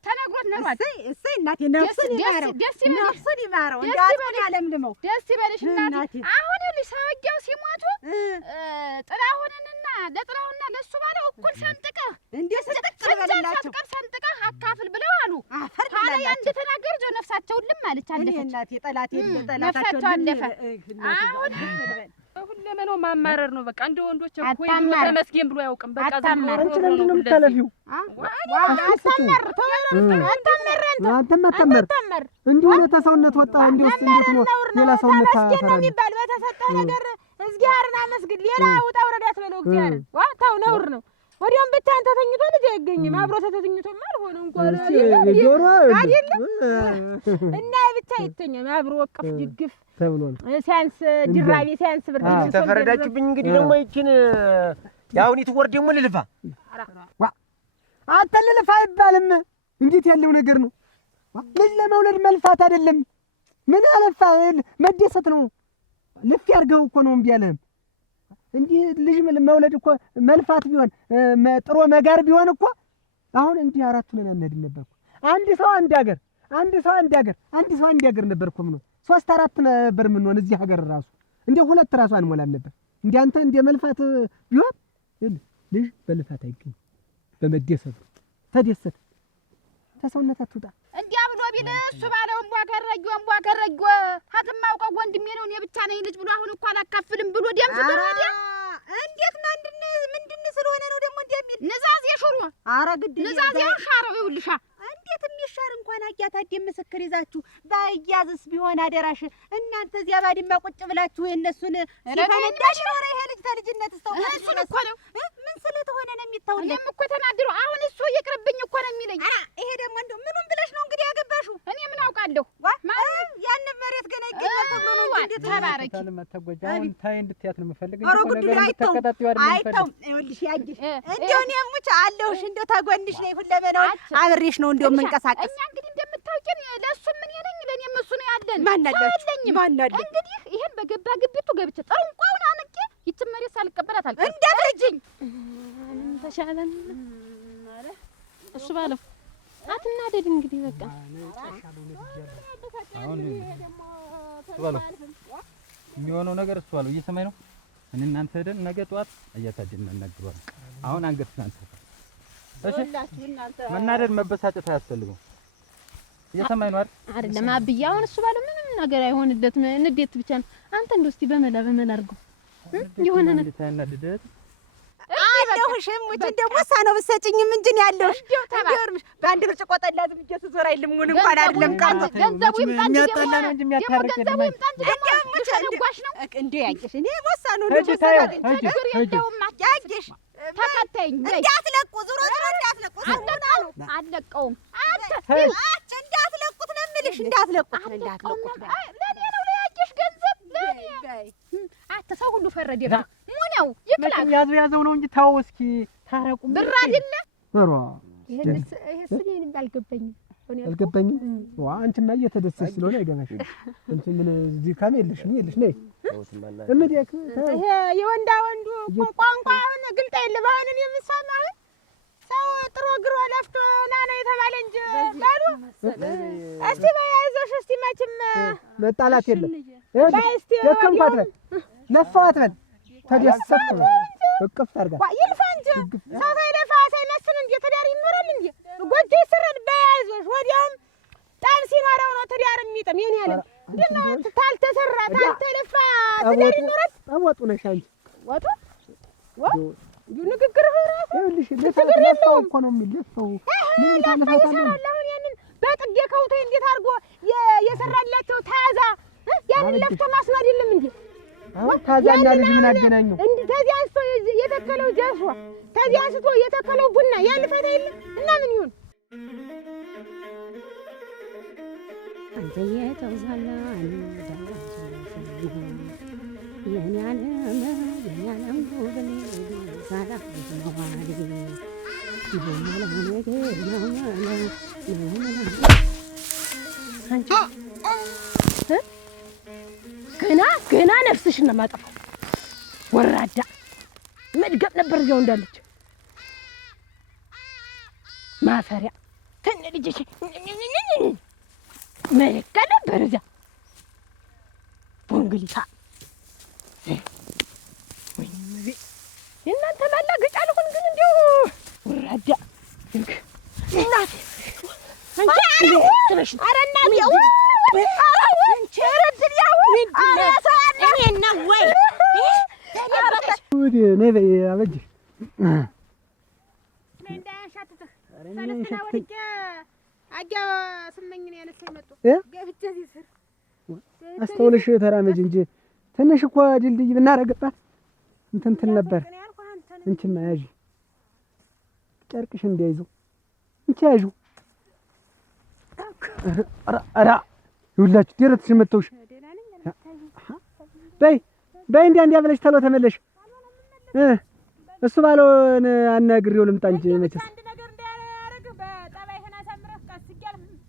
ተነግሮት ነሯል እሰይ እናቴ ነፍስን ይማረው እንዳትሆን ያለምልመው ደስ ይበልሽ እናቴ አሁን ይኸውልሽ ሰውዬው ሲሞቱ ጥላሁንና ለጥላሁንና ለሱ ባለው እኩል ሰንጥቀህ እንዴ ሰንጥቀህ ሰንጥቀህ አካፍል ብለው አሉ ታዲያ ያን ተናገር ጆ ነፍሳቸውን ልም አለች አለፈች እናቴ ጠላቴ ነፍሳቸው አለፈ አሁን ሁለመናው ማማረር ነው በቃ እንደ ወንዶች እኮ ይብሎ ተመስገን ብሎ ያውቅም በቃ ዝም ብሎ አንቺ ለምንድን ነው የምትለፊው አትመር እንዲሁ ለተሰውነት ወጣ እንዲሁ እንዴት ነው ሌላ ሰውነት ተመስገን ነው የሚባል በተሰጠህ ነገር እግዚአብሔርን አመስግን ሌላ ውጣ ውረድ አትበለው እግዚአብሔር ዋታው ነውር ነው ወዲያም ብቻ አንተ ተኝቶ ልጅ አይገኝም አብሮ ተተኝቶም አልሆነ እንኳን አይደለም እና ብቻ ይተኛም አብሮ ወቅፍ ድግፍ ተብሏል ሲያንስ ድራቢ ሲያንስ ብር ተፈረዳችሁብኝ እንግዲህ ደግሞ ይችን ያውን ይትወር ደግሞ ልልፋ አንተ ልልፋ አይባልም እንዴት ያለው ነገር ነው ልጅ ለመውለድ መልፋት አይደለም ምን አለፋ መደሰት ነው ልፍ ያርገው እኮ ነው እምቢ ያለህም እንዴ ልጅ መውለድ እኮ መልፋት ቢሆን ጥሮ መጋር ቢሆን እኮ አሁን እንዴ አራቱ ነን አንሄድ ነበር አንድ ሰው አንድ ሀገር ነበር እኮ ምን 3-4 ነበር ምን ሆነ እዚህ ሀገር ራሱ እንዴ 2 ራሱ አንሞላም ነበር እንዴ አንተ እንዴ መልፋት ቢሆን ልጅ በልፋት አይገኝ በመደሰት ተደሰት ተሰውነት አትውጣ እንዲያ ብሎ ቢል እሱ ባለው እንቧ ከረጆ ሀትማውቀው ወንድሜ ነው እኔ ብቻ ነኝ ልጅ ብሎ አሁን እኮ አላካፍልም ብሎ ደም ፍትወዲያ እንዴት ምንድን ስለሆነ ነው ደግሞ እንደሚል ንዛዝ የሽሩ ኧረ ግድ ንዛዝ ያሻረው ይውልሻ እንዴት የሚሻር እንኳን አያታዴ ምስክር ይዛችሁ ባያዝስ ቢሆን አደራሽ እናንተ እዚያ ባድማ ቁጭ ብላችሁ የነሱን ሲፈነዳሽ ኖረ ይሄ ልጅ ተልጅነት ስተው እሱን እኮ ነው ምን ስለተሆነ ነው የሚታወለው እኔም እኮ ተናድሮ አሁን እሱ ይቅርብኝ እኮ ነው የሚለኝ ይሄ ደግሞ እንደ አሁን ታይ እንድትያት ነው የምፈልገው። ኧረ ጉድ አይተው ይኸውልሽ ያጅሽ እንደው እኔም ሙች አለሁሽ እንደው ተጎንሽ ነኝ ሁለመናው አብሬሽ ነው እንደው የምንቀሳቀስ። እኛ እንግዲህ እንደምታውቂን ለእሱ ምን ነኝ ለእኔም እሱ ነው ያለን። ማን አላችሁ እንግዲህ ይሄን በገባ ግቢቱ ገብቼ ጠንቋውን አንቄ ይችን መሬት ሳልቀበላት አልቀርም። እንዳትረጂኝ ተሻለን እሱ ባለው አትናደድ። እንግዲህ በቃ አሁን እሱ ባለው የሚሆነው ነገር እሱ ባለው እየሰማኝ ነው። እኔ እናንተ ሄደን ነገ ጠዋት እያታጀን እናናግረዋለን። አሁን አንገት እናንተ እሺ፣ መናደድ መበሳጨት አያስፈልግም። እየሰማኝ ነው አይደለም አብዬ። አሁን እሱ ባለው ምንም ነገር አይሆንለትም። ንዴት ብቻ ነው። አንተ እንደው እስቲ በመላ አድርገው የሆነ ነው ታናደደት አለሁሽ ሙች እንደው ወሳ ነው ብትሰጪኝም እንጂ ነው ያለሁሽ። እንደው በአንድ ብርጭቆ ጠላ ዝም ብዬሽ ዞር አይልሙን እንኳን አይደለም ቃል ገንዘቡ ይምጣ እንጂ የሚያጣላ ነው እንጂ የሚያታርቅ ገንዘቡ ይምጣ እንጂ እንደው ሙች ነጓሽ ነው እንደው ያየሽ እኔ ወሳ ነው ሂጂ ታየው ችግር የለውም። ያየሽ ተከተይኝ እንዳትለቁ ዞሮ እንዳትለቁ አለቀውም እንዳትለቁት ነው የምልሽ። እንዳትለቁት ለኔ ነው ለያየሽ ገንዘብ ለኔ ሰው ሁሉ ፈረደ። ሙነው ይክላል ያዘው ነው እንጂ ታው እስኪ ታረቁ ብር አይደለ ወራ ይሄስ እኔን አልገባኝም። አንቺማ እየተደሰች ስለሆነ አይገባሽ። አንቺ ምን እዚህ ካም የለሽ ነይ እምዲያክ ይሄ የወንዳ ወንዱ ቋንቋውን ግልጣ የለም። አሁን እኔ የምሰማው ሰው ጥሮ ግሮ ለፍቶ ና ነው የተባለ እንጂ ባሉ እስቲ በያይዞሽ እስቲ መቼም መጣላት የለም። ደከምኳት በል ነፋት በል ተደሰትኩ ነው እቅፍ አድርጋ ይልፋ እንጂ ሰው ሳይለፋ ሳይመስል እንጂ ትዳር ይኖራል እንጂ ጎጆ ይሰራል። በያይዞሽ ወዲያውም ጣም ሲኖረው ነው ትዳር የሚጥም። የኔ ያለ እንደው ታልተሰራ ታልተለፋ ትዳር ይኖራል። ጠወጡ ነሽ አንቺ ወጡ ንግግር ራሱ ይኸውልሽ ለፈው እኮ ነው የሚለፈው። ምን ታነፋታለህ? አሁን ያንን በጥጌ ከውቶ እንዴት አድርጎ የሰራላቸው ታዛ ያንን ለፍቶ ማስማድ የለም እንዴ? አሁን ታዛና ልጅ ምን አገናኘው? ተዚያ አንስቶ የተከለው ጃሷ ተዚያ አንስቶ የተከለው ቡና ያልፈታ የለም እና ምን ይሁን አንተ የተውዛላ የኔ ዓለም ጎበኔ ሳላ ነዋሪ ገና ነፍስሽን ነው የማጠፋው። ወራዳ መድገም ነበር እዚያው እንዳለች ማፈሪያ ከነ ልጅሽ መለካ ነበር እዚያ ቦንግሊታ የእናንተ ማላገጫ ልሁን ግን እንዲያው ወራዳ እናቴ ኧረ እናቴ ነይ በይ አበጅ አስተውለሽ ተራመጅ እንጂ ትንሽ እኮ ድልድይ ብናረግባት እንትን ነበር። እንቺማ ያዥ ጨርቅሽ እንዳይዘው እንቺ ያዥው። ኧረ ይኸውላችሁ ደረትሽን መተውሽ። በይ እንዲያ ብለሽ ተሎ ተመለሽ። እሱ ባለውን አናግሬው ልምጣ እንጂ መቼስ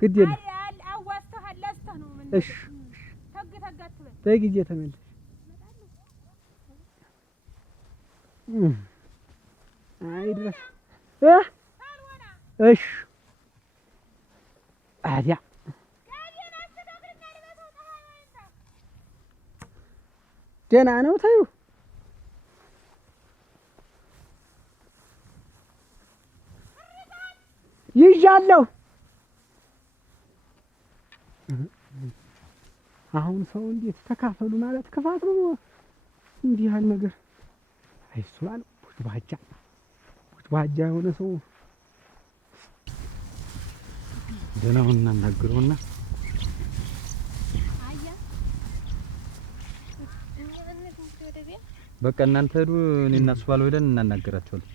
ግድ የለም። እሺ በጊዜ ተመለሽ። አይ ድረስ እሺ አዲያ ደህና ነው። ተይው ይዣለሁ። አሁን ሰው እንዴት ተካፈሉ ማለት ክፋት ነው። እንዲህ ያህል ነገር አይሱላል ባጃ የሆነ ሰው ደህናውን እናናግረውና በቃ እናንተ ሄዱ። እኔና እሱ ባለው ሄደን እናናገራቸዋለን።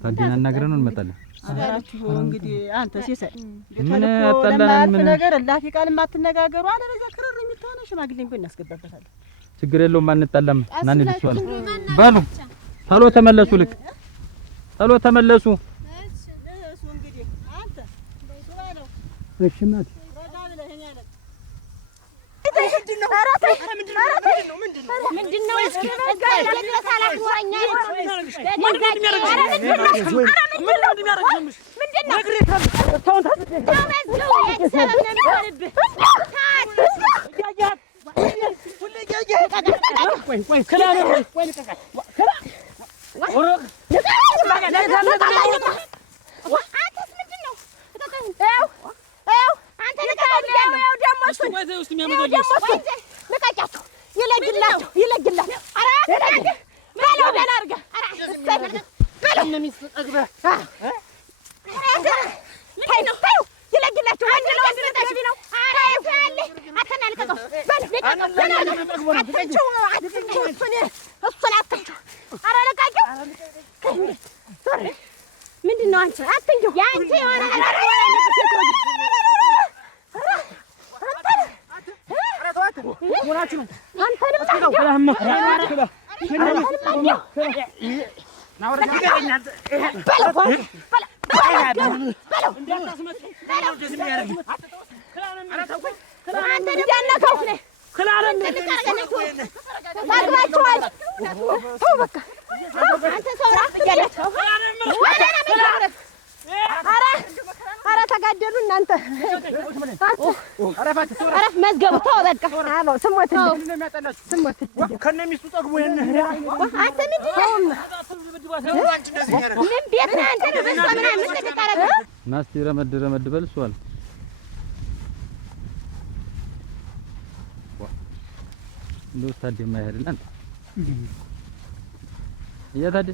ታዲያ እናናግረን እንመጣለን። አገራችሁ እንግዲህ አንተ ሲሰይ ምን አጣላን? ምን ነገር እላፊ ቃል የማትነጋገሩ አለ። ለዛ ክርር የምትሆነ ሽማግሌ እንኳን እናስገባበታለን። ችግር የለውም አንጣላም። እና እንድትዋል በሉ ቶሎ ተመለሱ። ልክ ቶሎ ተመለሱ። እሺ እናቴ ምንድነው? ምንድነው? አንቺ አትንኪው ያንቺ የሆነ ተጋደሉ እናንተ። መዝገቡ ተው በቃ። አዎ ስሞት ከነሚስቱ ጠግቦ አንተ ምን ቤት ነህ አንተ? በሷ ምናምን ተቀጣረገ ናስቲ ረመድ በል እሷል ለውታደ ማይሄድላን እያታደ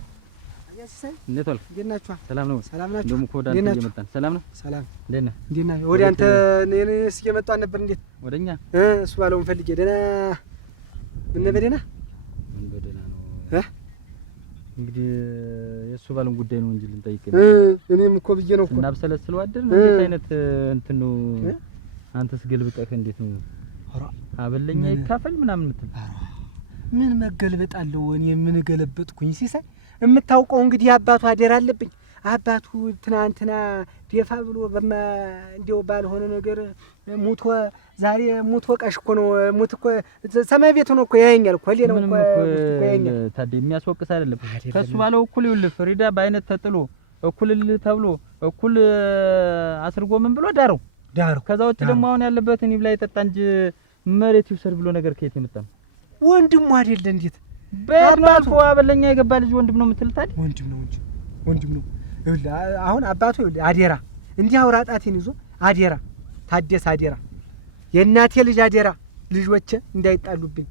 እንዴት ዋልክ? እንዴት ናችሁ? ሰላም ነው? ሰላም ናችሁ? ደሞ ኮዳ አንተ እየመጣን ሰላም ነው? ሰላም እንዴት ነህ? እንዴት ነህ? ወደ አንተ እኔስ እየመጣሁ ነበር። እንዴት ወደኛ እሱ ባለውን ፈልጌ ደህና ምን በደህና ምን በደህና ነው እንግዲህ የሱ ባለውን ጉዳይ ነው እንጂ ልንጠይቅ እኔም እኮ ብዬ ነው እኮ እናብሰለስለው አይደል? እንዴት አይነት እንትን ነው አንተስ ገልብጠህ እንዴት ነው አበለኛ ይካፈል ምናምን እንትን ምን መገልበጥ አለው? እኔ ምን ገለበጥኩኝ? ሲሳይ የምታውቀው እንግዲህ አባቱ አደራ አለብኝ። አባቱ ትናንትና ደፋ ብሎ እንዲያው ባልሆነ ነገር ሙቶ ዛሬ ሙቶ ቀሽ እኮ ነው። ሙት እኮ ሰማይ ቤት ሆኖ እኮ ያየኛል እኮ ሌላው እኮ ያየኛል። ታዲያ የሚያስወቅስ አይደለም። ከሱ ባለው እኩል ይውልህ ፍሪዳ በአይነት ተጥሎ እኩል ተብሎ እኩል አስርጎ ምን ብሎ ዳረው። ከዛ ውጭ ደግሞ አሁን ያለበትን ይብላ ይጠጣ እንጂ መሬት ይውሰድ ብሎ ነገር ከየት የመጣ ነው? ወንድሙ አይደለ እንዴት በአባቱ አበለኛ የገባ ልጅ ወንድም ነው የምትል? ታዲያ ወንድም ነው እንጂ ወንድም ነው። ይኸውልህ አሁን አባቱ ይኸውልህ አደራ እንዲህ አውራጣቴን ይዞ አደራ ታደሰ አደራ የእናቴ ልጅ አደራ ልጆቼ እንዳይጣሉብኝ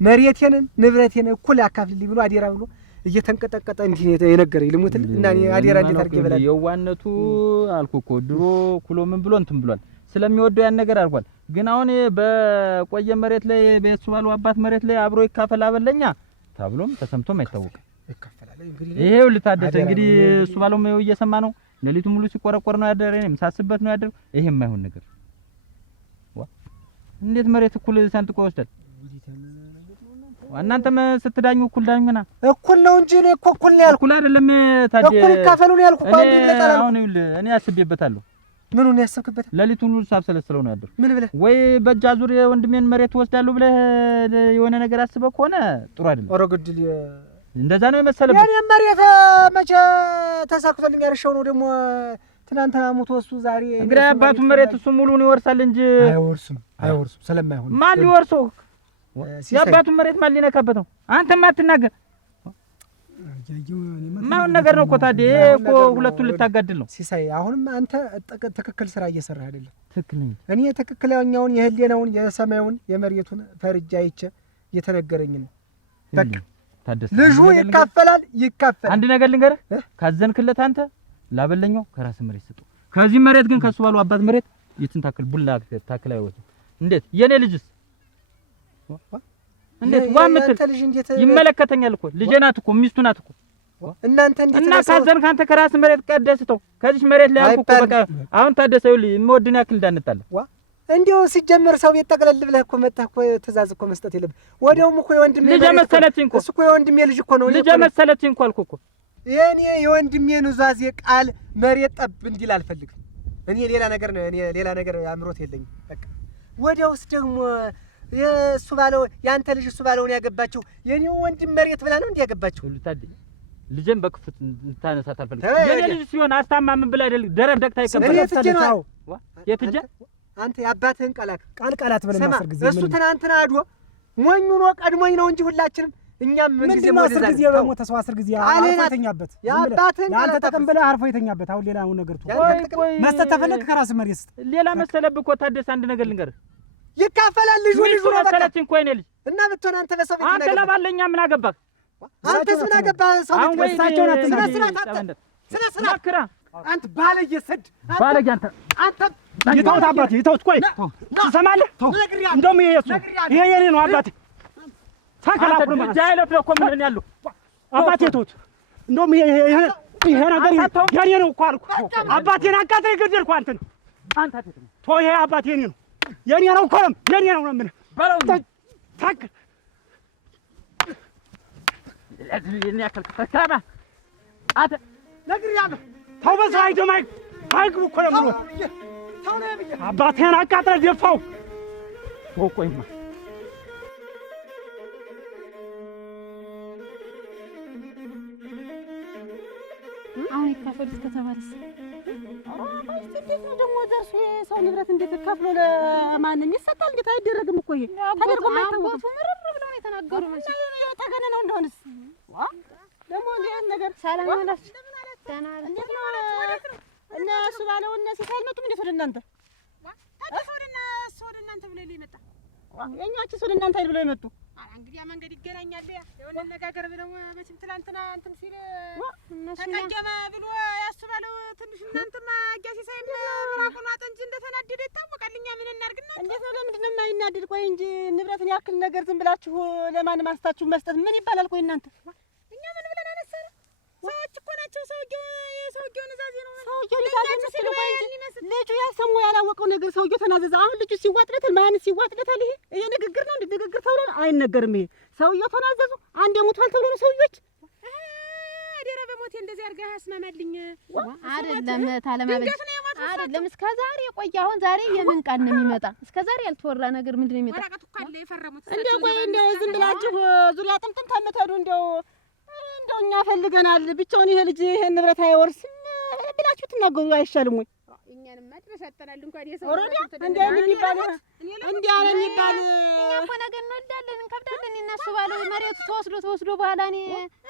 መሬቴን ንብረቴን እኩል ያካፍልልኝ ብሎ አደራ ብሎ እየተንቀጠቀጠ እንዲህ የነገረኝ ልሙትል እና እኔ አደራ እንዴት አድርጌ ይበላል? የዋነቱ አልኩህ እኮ ድሮ ኩሎ ምን ብሎ እንትን ብሏል። ስለሚወደው ያን ነገር አድርጓል። ግን አሁን በቆየ መሬት ላይ በሱ ባለው አባት መሬት ላይ አብሮ ይካፈል አበለኛ ተብሎም ተሰምቶም አይታወቅም። ይካፈላል እንግዲህ ይሄው ልታደሰ እንግዲህ እሱ ባለው ነው እየሰማ ነው። ሌሊቱ ሙሉ ሲቆረቆር ነው ያደረ። እኔም ሳስበት ነው ያደረ። ይሄ የማይሆን ነገር እንዴት መሬት እኩል ሰንጥቆ ይወስዳል? እናንተም ስትዳኙ እኩል ዳኙና እኩል ነው እንጂ እኔ እኮ እኩል ነው ያልኩት። እኩል አይደለም ታዲያ እኩል ይካፈሉ ነው ያልኩት። እኔ አስቤበታለሁ። ምኑን ያሰብክበት? ሌሊቱን ሁሉ ሳብሰለስለው ነው ያደረው። ምን ብለህ ወይ በእጅ አዙር ወንድሜን መሬት ወስዳለሁ ብለህ የሆነ ነገር አስበህ ከሆነ ጥሩ አይደለም። ኧረ ግድል እንደዛ ነው የመሰለበት። የኔ መሬት መቼ ተሳክቶልኝ ያርሻው ነው ደግሞ ትናንትና ሞቶ እሱ ዛሬ እንግዲህ አባቱ መሬት እሱ ሙሉውን ይወርሳል እንጂ አይወርሱም ስለማይሆን ማን ሊወርሰው? የአባቱን መሬት ማን ሊነካበት ነው? አንተማ አትናገር። ማን ነገር ነው እኮ ታዲያ እኮ ሁለቱን ልታጋድል ነው። ሲሳይ አሁንም አንተ ትክክል ስራ እየሰራህ አይደለም። ትክክል ነኝ እኔ ትክክለኛውን የህሊናውን የሰማዩን የመሬቱን ፈርጃ አይቼ እየተነገረኝ ነው። በቃ ታደሰ ልጁ ይካፈላል። አንድ ነገር ልንገርህ፣ ካዘንክለት አንተ ላበለኛው ከራስ መሬት ስጡ። ከዚህ መሬት ግን ከሱ ባለው አባት መሬት የትን ታክል ቡላ ታክል አይወጣም። እንዴት የኔ ልጅስ እንዴት ዋምትል ይመለከተኛል እኮ ልጄ ናት እኮ ሚስቱ ናት እኮ እናንተ እንዴት እና ካዘንክ አንተ ከራስ መሬት ቀደስተው ከዚህ መሬት ላይ አልኩ እኮ በቃ አሁን ታደሰ ይኸውልህ የምወድን ያክል እንዳንጣለ እንዲያው ሲጀመር ሰው ቤት ጠቅለል ብለህ እኮ መጣህ እኮ ትእዛዝ እኮ መስጠት የለብህ። ወዲያውም እኮ የወንድሜ ልጅ መሰለችኝ እኮ እሱ እኮ የወንድሜ ልጅ እኮ ነው። ልጅ መሰለችኝ እኮ አልኩህ እኮ የኔ የወንድሜ ኑዛዜ ቃል መሬት ጠብ እንዲል አልፈልግም። እኔ ሌላ ነገር አምሮት የለኝም። በቃ ወዲያውስ ደግሞ የእሱ ባለው ያንተ ልጅ እሱ ባለውን ያገባችው የኔው ወንድም መሬት ብላ ነው እንዴ ያገባችው? ልታድኝ ልጄን በክፉት ልታነሳት አልፈልግም። የኔ ልጅ ሲሆን አስታማምን ብላ አይደል ደረብ ደቅታ ይከበል ነው የትጀ አንተ የአባትህን ቃላት ብለህ ማስር ጊዜ እሱ ትናንትና አድሮ ሞኙ ነው ቀድሞኝ ነው እንጂ ሁላችንም እኛም ምን ጊዜ ማስር ጊዜ በሞተ ሰው 10 ጊዜ አርፎ የተኛበት የአባትህን አንተ ተቀም ብለህ አርፎ የተኛበት። አሁን ሌላው ነገር መስጠት ተፈለክ ከራስ መሬት ሌላ መሰለብህ እኮ ታደሰ አንድ ነገር ልንገርህ ይካፈላል ልጁ ነው መሰለችኝ እኮ የኔ ልጅ እና ብትሆን አንተ በሰው ቤት አንተ ለባለኛ ምን አገባህ? አንተስ ምን አገባህ? ሰው ቤት እሳቸውን ስነ ስርዓት አንተ ባለጌ ሰድ ባለጌ አንተ ይተውት አባቴ ይተውት። ቆይ ትሰማለህ? እንደውም ይሄ የኔ ነው አባቴ ታከላኩ ነው ጃይለት ነው እኮ ምን ያለው አባቴ ይተውት። እንደውም ይሄ ነገር የኔ ነው እኮ አልኩ። አባቴን አቃጥሬ ገደልኩ። አንተ ቶ ይሄ አባቴ የኔ ነው የኔ ነው እኮ የኔ ነው ምን በለው ታክ የኔ ያክል ከተካባ አተ ነግሬሃለሁ። ተው በሰው አይደማይ አይግቡ እኮ ነው አባቴን አቃጥሬ ደፋው። ቆይማ አሁን ይካፈሉት ከተባለስ እንዴት ነው ደግሞ ደርሶ የሰው ንብረት እንዴት ተካፍሎ ለማንም ይሰጣል? እንዴት አይደረግም እኮ ይሄ ታደርጎ ማይታወቅ ምርር ብለው ነው የተናገሩ። ማለት ጠገነ ነው እንደሆነስ ደግሞ እንዴ ነገር ሰላም አላችሁ? ደህና እንዴት ነው እና እሱ ባለው እና ሲሳይ መጡ። እንዴት ወደ እናንተ ወደ እናንተ ብለው ሊመጣ የኛችስ ወደ እናንተ አይደል ብለው ይመጡ? እንግዲህ መንገድ ይገናኛል የሆነ ነገር ብለው መቼም ትላንትና እንትን ሲል ተቀየመ ብሎ ያስባለው ትንሽ እናንተማ አጋሲ ሳይም ምራቁን አጠንጂ እንደተናደደ ይታወቃል። እኛ ምን እናርግና እንዴት ነው? ለምንድን ነው የማይናደድ? ቆይ እንጂ ንብረትን ያክል ነገር ዝም ብላችሁ ለማን ማስታችሁ መስጠት ምን ይባላል? ቆይ እናንተ እኛ ምን ብለን አነሳን? ሰዎች እኮ ናቸው። የሰውየው ንዛዜ ነው። ሰውየው ንዛዜ ነው። ቆይ እንጂ ልጁ ያሰሙ ያላወቀው ነገር ሰውየው ተናዘዘ። አሁን ልጁ ሲዋጥለታል። ማን ሲዋጥለታል? ይሄ ንግግር ነው። ንግግር ተብሎ አይነገርም። ይሄ ሰውየው ተናዘዙ። አንዴ ሞቷል ተብሎ ነው ሰውዮች አደረ በሞቴ እንደዚህ አድርጋ ያስማማልኝ አይደለም። ታለማበጅ አይደለም። እስከዛሬ ቆይ አሁን ዛሬ የምን ቃል ነው የሚመጣ? እስከዛሬ ያልተወራ ነገር ምንድነው የሚመጣ? ወራቀቱ ካለ የፈረሙት እንደው ቆይ እንደው ዝም ብላችሁ ዙሪያ ጥምጥም ተመተዱ እንደው እኛ ፈልገናል ብቻውን ይሄ ልጅ ይሄን ንብረት አይወርስም ብላችሁ ትናገሩ አይሻልም ወይ? እኛንም ማድረስ አጥተናል። እንኳን የሰው እንዴ የሚባል እኛ እኮ ነገር እንወልዳለን እንከብዳለን። እነሱ ባለ መሬቱ ተወስዶ በኋላ እኔ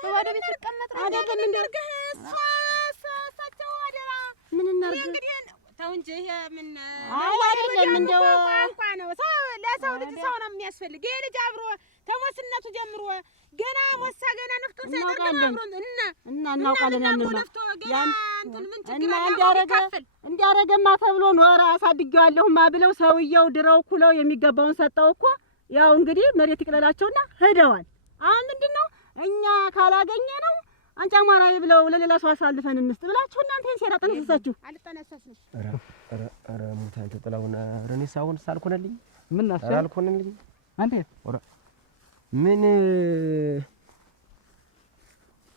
በባዶ ቤት ልቀመጥ ነው አይደለም? እንደርገህ እሳቸው አደራ ምን እናርግ እንግዲህ ተው እንጂ ይሄ ምን አይደለም። እንደው ቋንቋ ነው። ሰው ለሰው ልጅ ሰው ነው የሚያስፈልግ። ይሄ ልጅ አብሮ ተሞስነቱ ጀምሮ ገና ሞሳ ገና ነፍቶ ሳይደርግ አብሮን እና እናውቃለን። እንዲያረገማ ተብሎ ኖራ አሳድጌዋለሁማ ብለው ሰውየው ድረው ኩለው የሚገባውን ሰጠው እኮ። ያው እንግዲህ መሬት ይቅለላቸውና ሄደዋል። አሁን ምንድነው እኛ ካላገኘ ነው አንቺ አማራዊ ብለው ለሌላ ሰው አሳልፈን እንስጥ ብላችሁ እናንተ ሴራ ጠነሰሳችሁ። አልጠነሰስንም። ኧረ ሙታን ተጥላውና ረኔ ሳውን ሳልኮነልኝ ምን አልኮነልኝ አንተ ምን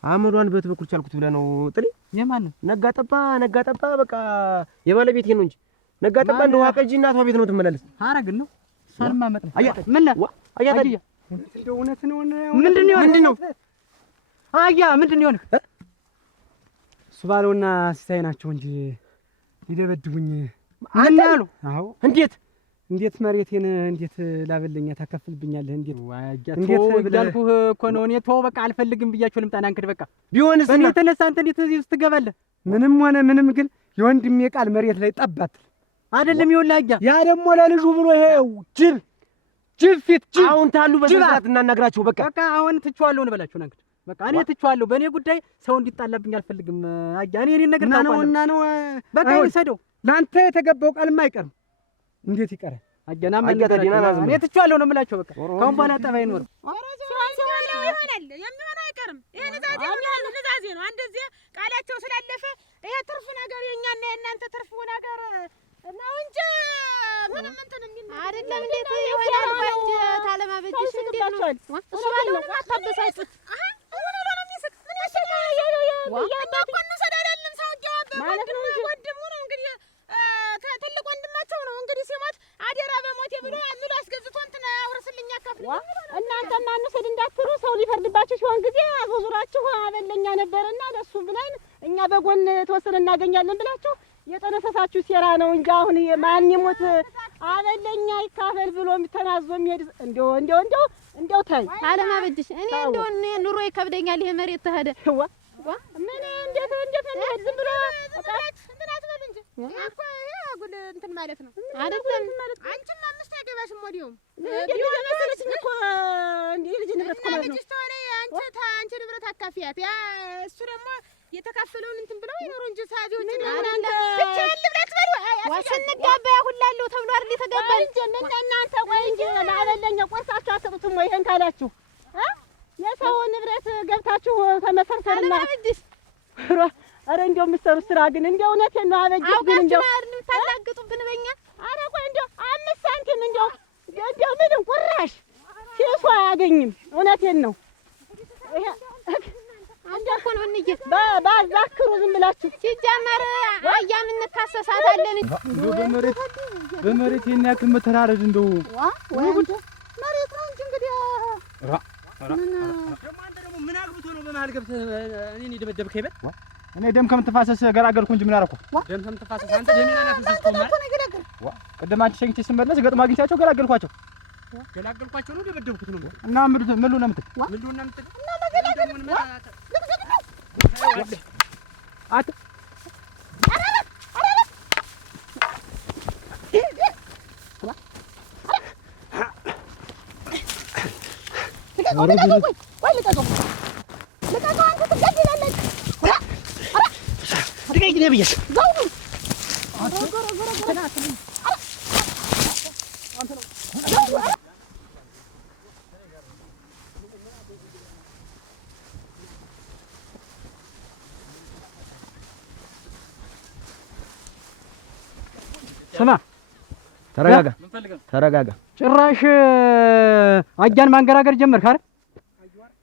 አምሯን በትበኩል ቻልኩት ብለህ ነው ጥሪ? የማን ነጋጠባ በቃ የባለቤቴ ነው እንጂ ነጋጠባ እንደው አቀጂ እናቷ ቤት ነው ትመላለስ። አረግን ነው ሰልማ መጥነ ምን አያታዲያ እንደው እውነት ነው። ምንድነው አያ ምንድነው የሆነ እሱ ባለውና ሲሳይ ናቸው እንጂ ሊደበድቡኝ ምን ያሉ? አዎ እንዴት መሬቴን እንዴት ላበለኛ ታከፍልብኛለህ? እንዴት ያልኩህ እኮ ነው። እኔ ተው በቃ አልፈልግም ብያቸው ልምጣና እንግዲህ በቃ ቢሆንስ በእኔ የተነሳ አንተ እንዴት እዚህ ውስጥ ትገባለህ? ምንም ሆነ ምንም ግን የወንድሜ ቃል መሬት ላይ ጠባት አይደለም። ይኸውልህ ያ ደግሞ ለልጁ ብሎ ይሄ ጅብ ፊት አሁን ታሉ በስርዓት እናናግራቸው። በቃ አሁን ትቼዋለሁ እንበላቸው እንግዲህ በቃ እኔ ትቼዋለሁ። በእኔ ጉዳይ ሰው እንዲጣላብኝ አልፈልግም። አያ እኔ ነገር ታውቃለህ ነው በቃ ይሰደው። ላንተ የተገባው ቃልማ አይቀርም። እንዴት ይቀራል? አጀና ማንገደና ናዝም እኔ ትቼዋለሁ ነው የምላቸው። በቃ ካሁን በኋላ ጠባ አይኖርም። ይሆናል የሚሆነው አይቀርም። ይሄ ንዛዜ ነው። አንደዚህ ቃላቸው ስላለፈ ይሄ ትርፍ ነገር የኛና የእናንተ ትርፍ ነገር ነው እንጂ ምንም እንትን እንዴት ይሆናል? ባንጂ ታለማበጅሽ እንዴት ነው? እሱ ባለው ነው አታበሳጩት። ምን ነው የሚስቅ? ምን ያሸጋል? ያባቆኑ ሰዳዳለም ሳውጃው ማለት ነው እንጂ ወንድሙ ነው እንግዲህ ትልቅ ወንድማቸው ነው እንግዲህ ሲሞት አደራ በሞቴ ብሎ ምሉ አስገዝቶ እንትን አውርስልኝ አካፍል እናንተ ማንሰድ እንዳትሩ ሰው ሊፈርድባችሁ ሲሆን ጊዜ አዞራችሁ አበለኛ ነበርና ለሱ ብለን እኛ በጎን ተወሰነ እናገኛለን ብላችሁ የጠነሰሳችሁ ሴራ ነው እንጂ አሁን ማን ይሞት አበለኛ ይካፈል ብሎ ተናዞ የሚሄድ እንደው ታይ አለማበጅሽ እኔ እንደው ኑሮ ይከብደኛል ይሄ መሬት ተሄደ ምን እንዴት እንሄድ ዝም ብሎ እንትን አትበል እንጂ እኮ ይሄ አጉል እንትን ማለት ነው አይደለም አንቺም አምስት አይገባሽም ወዲያውም እንዴት መሰለሽኝ እኮ እንዴ ልጅ ንብረት እኮ ማለት ነው አንቺ ንብረት አካፊያት ያ እሱ ደግሞ የተካፈለውን እንትን ብለው ይኖሩ እንጂ ሳቢዎች ብቻ ልብረት በሉ ዋስንጋባ ሁላለው ተብሎ አይደል የተጋባል እንጂ ምን እናንተ ቆይ እንጂ ለአበለኛ ቆርሳችሁ አትጡትም ወይ ይሄን ካላችሁ የሰው ንብረት ገብታችሁ ተመሰርሰርና አረ እንደው የምትሰሩት ስራ ግን እንደው እውነቴን ነው አበጅት ግን እንደው ታላግጡብን በእኛ አረ ቆይ እንደው 5 ሳንቲም እንደው ምንም ቁራሽ ሲሱ አያገኝም እውነቴን ነው ይሄ እንደው እኮ ነው እንጂ ባዛክሩ ዝም ብላችሁ ሲጀመር አያም እንካሰሳታለን እንደው በመሬት ይሄን ያክል መተራረድ እንደው መሬት ነው እንጂ እንግዲህ ደግሞ ምን አግብቶ ነው በመሀል ገብተህ እኔን የደበደብከኝ? እኔ ደም ከምትፋሰስ ገላገልኩ እንጂ ምን አደረኩ? ደም ከምትፋሰስ አንተ ደሜን አላፈሰስኩ ማለት ቅድም አንቺ ሸኝቼ ስመለስ ገጥሞ አግኝቻቸው ገላገልኳቸው ነው ደበደብኩት ነው እና ምሉ ነው የምትል እና መገላገል አት ስማ ተረጋጋ ጭራሽ አጃን ማንገራገር ጀመርክ አይደል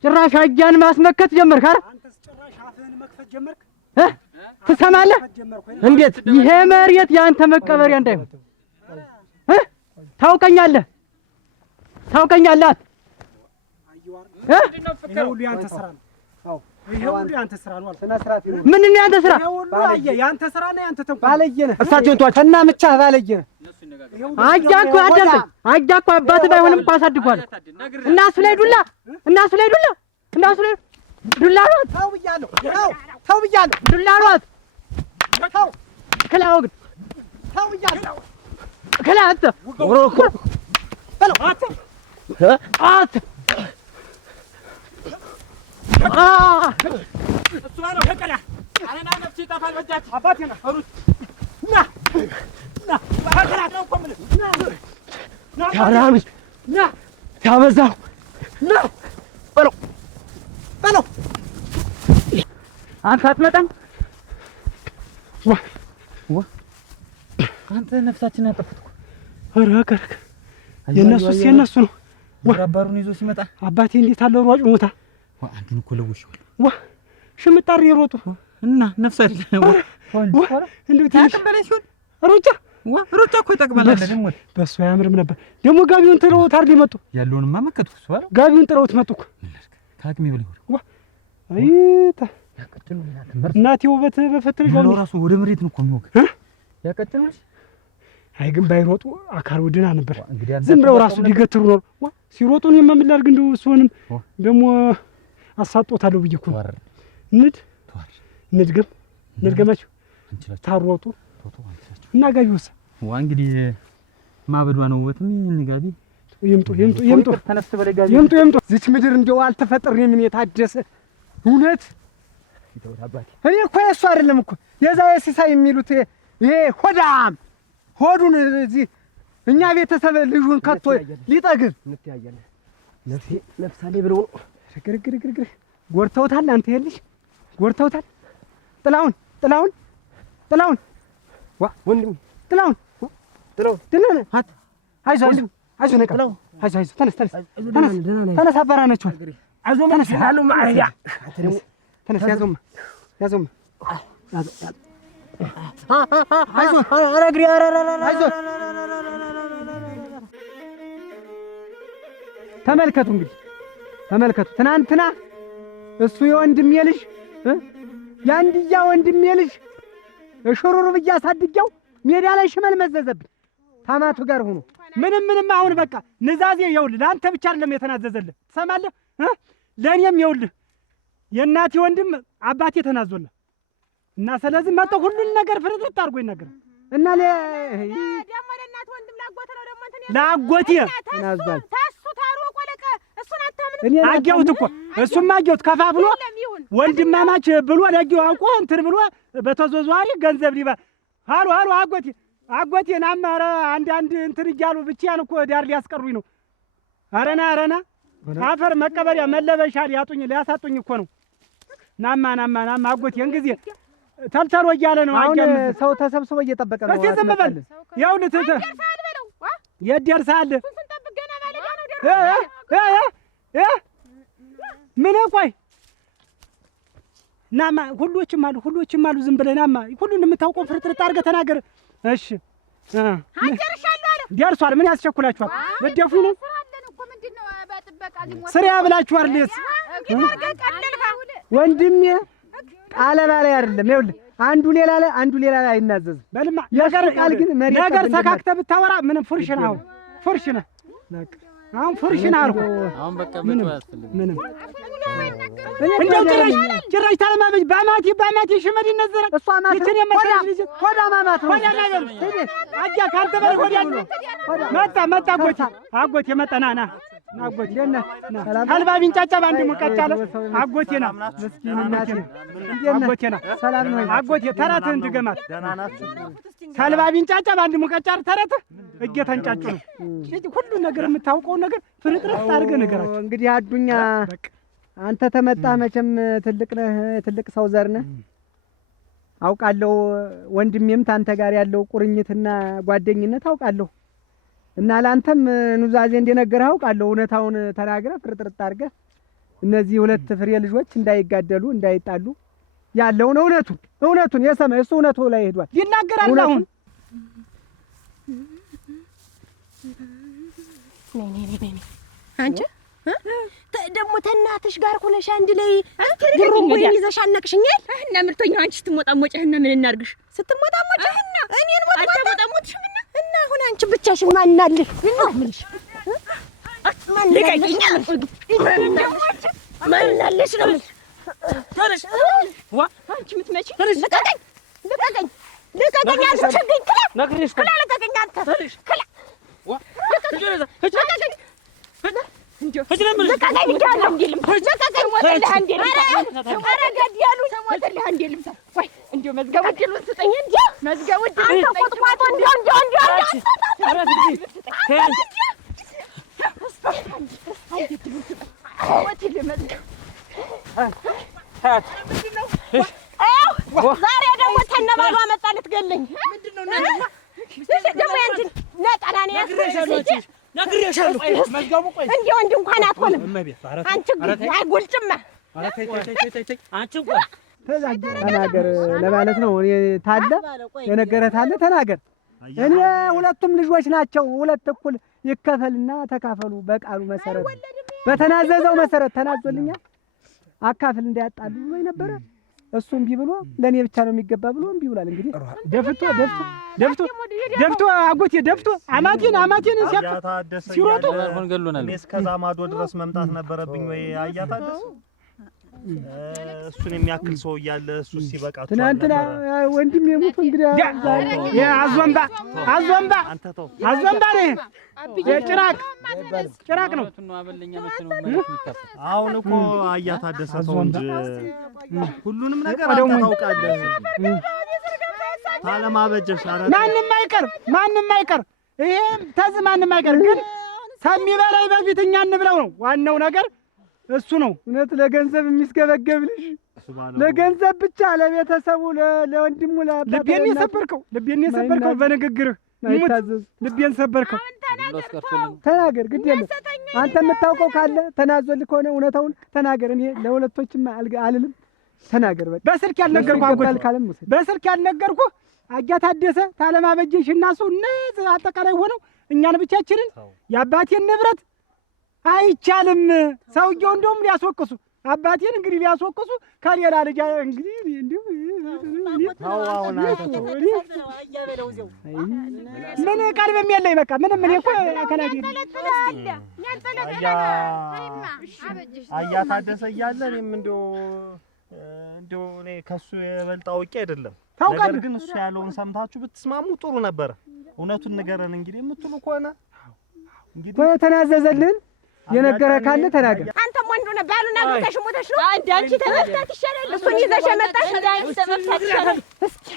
ጭራሽ አጃን ማስመከት ጀመርክ አይደል አንተስ ጭራሽ አፍህን መክፈት ጀመርክ ትሰማለህ? እንዴት ይሄ መሬት ያንተ መቀበሪያ እንዳይሆን ታውቀኛለህ? ይሄ ሁሉ ያንተ ስራ ነው። ይሄ ሁሉ ያንተ ስራ ነው። ምንድን ነው ያንተ ስራ? ያንተ ስራ ነው። ያንተ ተንኮል ባለየ ነህ። እሳቸውን ተዋቸው እና ምቻህ ባለየ ነህ። አጃኩ አዳምጠኝ። አጃኩ አባትህ ባይሆንም እኮ አሳድጓል። እና እሱ ላይ ዱላ ዱላ አሏት። ተው ብያለሁ። ዱላ አሏት። ክላው ግን ተው ብያለሁ። ክላ አንተ እሱ ነው ከቀላ አለና ነፍሴ ታፋል በጃች አባቴ ነው ሩት ና ባከራ ነው ቆምል ና ታራምስ ና ታበዛው ና በለው አንተ አትመጣም። ዋ አንተ ነፍሳችን ያጠፋት አረከ የነሱ ነው። አባሩን ይዞ ሲመጣ አባቴ እንዴት አለ ሯጭ ሞታ አንዱን እኮ ለውሽው ሽምጣሪ ሮጡ እና ነፍስ አይደለም እንደው ትንሽ ሲሆን ሩጫ እኮ ይጠቅማል። ደግሞ በሱ አያምርም ነበር። ደግሞ ጋቢውን ጥለው ታርዲ መጡ። ያለውንማ መከትኩ እሱ አይደል ጋቢውን ጥለውት መጡ እኮ ካቅሚ ብለ አይታ ያቀጥሉ እናቴ ውበት በፈትልሽ ነው ራሱ ወደ መሬት ነው እኮ የሚወቅ ያቀጥሉ። አይ ግን ባይሮጡ አካል ወድና ነበር። ዝም ብለው ራሱ ሊገትሩ ነው ሲሮጡ። እኔማ ምን ላድርግ እንደው እሱንም ደግሞ አሳጦታለሁ ብዬ እኮ ንድገማቸው ታሮጡ እና ጋቢውስ እንግዲህ ማበዷ ነው ውበትም ይሄን ጋቢ ይምጡ ተነስተ በለ ጋቢ ይምጡ። እዚች ምድር እንደው አልተፈጠርንም። ምን የታደሰ እውነት እኔ እኮ የእሱ አይደለም እኮ የዛ የሲሳይ የሚሉት ይሄ ሆዳም ሆዱን እዚህ እኛ ቤተሰብ ልጁን ከቶ ሊጠግብ እንትያያለን ነፍሳሌ ብለው ነው ግርግር ጎርተውታል። አንተ ይልሽ ጎርተውታል። ጥላውን ወንድም ጥላውን አይዞህ አይዞህ ነቃ አይዞህ ተነስ ተነስ አባራ ነችው አይዞህ ተነስ አሉ ማርያ ተነስ ያዞም አይዞህ አረግሪ አይዞህ ተመልከቱ እንግዲህ ተመልከቱ ትናንትና እሱ የወንድሜ ልጅ ያንድያ ወንድሜ ልጅ ሽሩሩ ብዬ አሳድጌው ሜዳ ላይ ሽመል መዘዘብኝ ታማቱ ጋር ሆኖ ምንም አሁን በቃ ንዛዜ ይኸውልህ ለአንተ ብቻ አይደለም የተናዘዘልህ ትሰማለህ ለእኔም ይኸውልህ የእናቴ ወንድም አባቴ ተናዞልህ እና ስለዚህ መጥቶ ሁሉን ነገር ፍርጥርጥ አድርጎ ይናገራል እና ደግሞ ለእናት ወንድም ላጎት ነው ደግሞ እንትን ላጎቴ ተናዟል ታሱ ታሮ ቆለቀ እሱን አታምንም አጌውት እኮ እሱም አጌውት ከፋፍሎ ወንድማማች ብሎ ለጊው አውቆ እንትን ብሎ በተዘዋዋሪ ገንዘብ ሊባ ሃሎ አጎቴ ናማ ኧረ አንድ እንትን እያሉ ብቻዬን እኮ ዳር ሊያስቀሩኝ ነው አረና አፈር መቀበሪያ መለበሻ ሊያሳጡኝ እኮ ነው ናማ አጎቴ እንግዲህ ተልተሎ እያለ ነው አሁን ሰው ተሰብስቦ እየጠበቀ ነው እስኪ ዝም በል ይኸውልህ የት ደርሰሃል ምን ቆይ ናማ ሁሎችም አሉ ዝም ብለህ ናማ ሁሉን የምታውቀው ፍርጥርጥ አድርገህ ተናገር እሺ አጀርሻለሁ አለ ደርሷል ምን ያስቸኩላችኋል ልትደፉኝ ነው ስሪያ ብላችኋል ለስ ወንድሜ ቃለ ባላይ አይደለም ይኸውልህ አንዱ ሌላ ላይ አይናዘዝም በልማ ነገር ተካክተህ ብታወራ ምንም ፉርሽ ነው ፉርሽ ነው በቃ አሁን ፉርሽን አልኩ አሁን በቃ ምን ያስፈልግ ምንም እንደው ጭራሽ ታለማበጅ ባማቲ ሽመድ ይነዘረ እሷ ማት ይችን የመሰለሽ ልጅ ሆዳ ማማት ነው ሆዳ ነገር አጃ ካንተ በል ሆዳ መጣ አጎቴ መጣ ና አጎቴ አልባ ቢንጫጫ ባንድ ሙቀጫ አለ አጎቴ ና ምስኪን እናቴ አጎቴ ና ሰላም ነው አጎቴ ተራትህን ድገማት አልባ ቢንጫጫ ባንድ ሙቀጫ ተረት እየተንጫጩ ነው ሁሉ ነገር የምታውቀው ነገር ፍርጥርጥ አድርገህ ነገራቸው እንግዲህ አዱኛ አንተ ተመጣህ መቼም ትልቅ ነህ ትልቅ ሰው ዘር ነህ አውቃለሁ ወንድሜም ታንተ ጋር ያለው ቁርኝትና ጓደኝነት አውቃለሁ እና ላንተም ኑዛዜ እንደነገርህ አውቃለሁ እውነታውን ተናግረህ ፍርጥርጥ አድርገህ እነዚህ ሁለት ፍሬ ልጆች እንዳይጋደሉ እንዳይጣሉ ያለውን እውነቱን የሰማይ እሱ እውነቱ ላይ ሄዷል ይናገራል አሁን ነይ አንቺ ደግሞ ተናትሽ ጋር ሆነሽ አንድ ላይ ጉሩምቡን ይዘሽ አነቅሽኛል እና ምርቶኛው አንቺ ስትሞጣሞጭህና ምን እናርግሽ ስትሞጣሞጭህና እኔን ሞጣሞጭሽምና እና አሁን አንቺ ብቻሽን ማናልሽ ምንሽ ማናልሽ ነው ታረሽ ዋ አንቺ ምትመጪ ልቀቀኝ አልችግኝ ነግሪሽ ክላ ልቀቀኝ አንተ ክላ ዋ ተጀረዛ እንዴ ለቀቀኝ ብቻለሁ እንዴልም ለቀቀኝ ሞተልህ እንዴልም ኧረ ገድያሉ ተሞተልህ እንዴልም ወይ እንዴ መዝገቡ ድሉን ስጠኝ እንዴ መዝገቡ ድሉን ተቆጥቋጦ እንዴ ዛሬ ደግሞ ተነባሏ መጣ ልትገለኝ ምንድነው ደግሞ ያንቺን ነጠላ ነው ያስፈልግ ነግሬሻለሁ መዝገቡ ቆይ እንዴ ወንድ እንኳን አትሆንም አንቺ አይጎልጭማ አንቺ ቆይ ተናገር ለማለት ነው እኔ ታለ የነገረህ ታለ ተናገር እኔ ሁለቱም ልጆች ናቸው ሁለት እኩል ይከፈልና ተካፈሉ በቃሉ መሰረት በተናዘዘው መሰረት ተናዞልኛል አካፍል እንዳያጣሉ ብሎ ነበር እሱ እምቢ ብሎ ለኔ ብቻ ነው የሚገባ ብሎ እምቢ ብሏል እንግዲህ ደፍቶ አጎቴ ደፍቶ አማቴን ሲሮጡ ሆን ገሎናል እስከዛ ማዶ ድረስ መምጣት ነበረብኝ ወይ አያታደሱ እሱን የሚያክል ሰው እያለ እሱ ሲበቃ ትናንትና ወንድም የሞቱ እንግዲህ አዞምባ ነው ጭራቅ ነው አሁን እኮ አያታደሰ ሰው እንጂ ሁሉንም ነገር ታውቃለህ ታለማበጀሽ አረ ማንንም አይቀር ይሄ ማንንም አይቀር ግን ከሚበላይ በፊት እኛ እንብለው ነው ዋናው ነገር እሱ ነው እውነት ለገንዘብ የሚስገበገብ ልጅ ለገንዘብ ብቻ ለቤተሰቡ ለወንድሙ ለአባቱ ልቤን የሰበርከው በንግግርህ አይታዘዙ። ልቤን ሰበርከው። ተናገር፣ ግድ የለም አንተ የምታውቀው ካለ ተናዞልህ ከሆነ እውነታውን ተናገር። እኔ ለሁለቶችም አልልም። ተናገር በቃ። በስልክ ያልነገርኩህ አጎት፣ በስልክ ያልነገርኩህ አያ ታደሰ ታለማበጀሽ እና እሱ እነዚህ አጠቃላይ ሆነው እኛን ብቻችንን የአባቴን ንብረት አይቻልም። ሰውየው እንደውም ሊያስወቅሱ አባቴን እንግዲህ ሊያስወቅሱ ከሌላ ልጅ እንግዲህ እንዲሁ ምን ቀልብም የለኝ በቃ ምንም እኔ እኮ አካላቴ አያ ታደሰ እያለ እኔም እንደው እኔ ከሱ የበልጥ አውቄ አይደለም። ነገር ግን እሱ ያለውን ሰምታችሁ ብትስማሙ ጥሩ ነበረ። እውነቱን ንገረን እንግዲህ የምትሉ ከሆነ እንግዲህ ተናዘዘልን የነገረ ካለ ተናገር። አንተም ወንዱ ነህ ባሉን አግብተሽ ሞተሽ ነው አንድ አንቺ ተመፍታት ይሻላል። እሱን ይዘሽ መጣሽ እንደ አንቺ ተመፍታት ይሻላል። እስኪ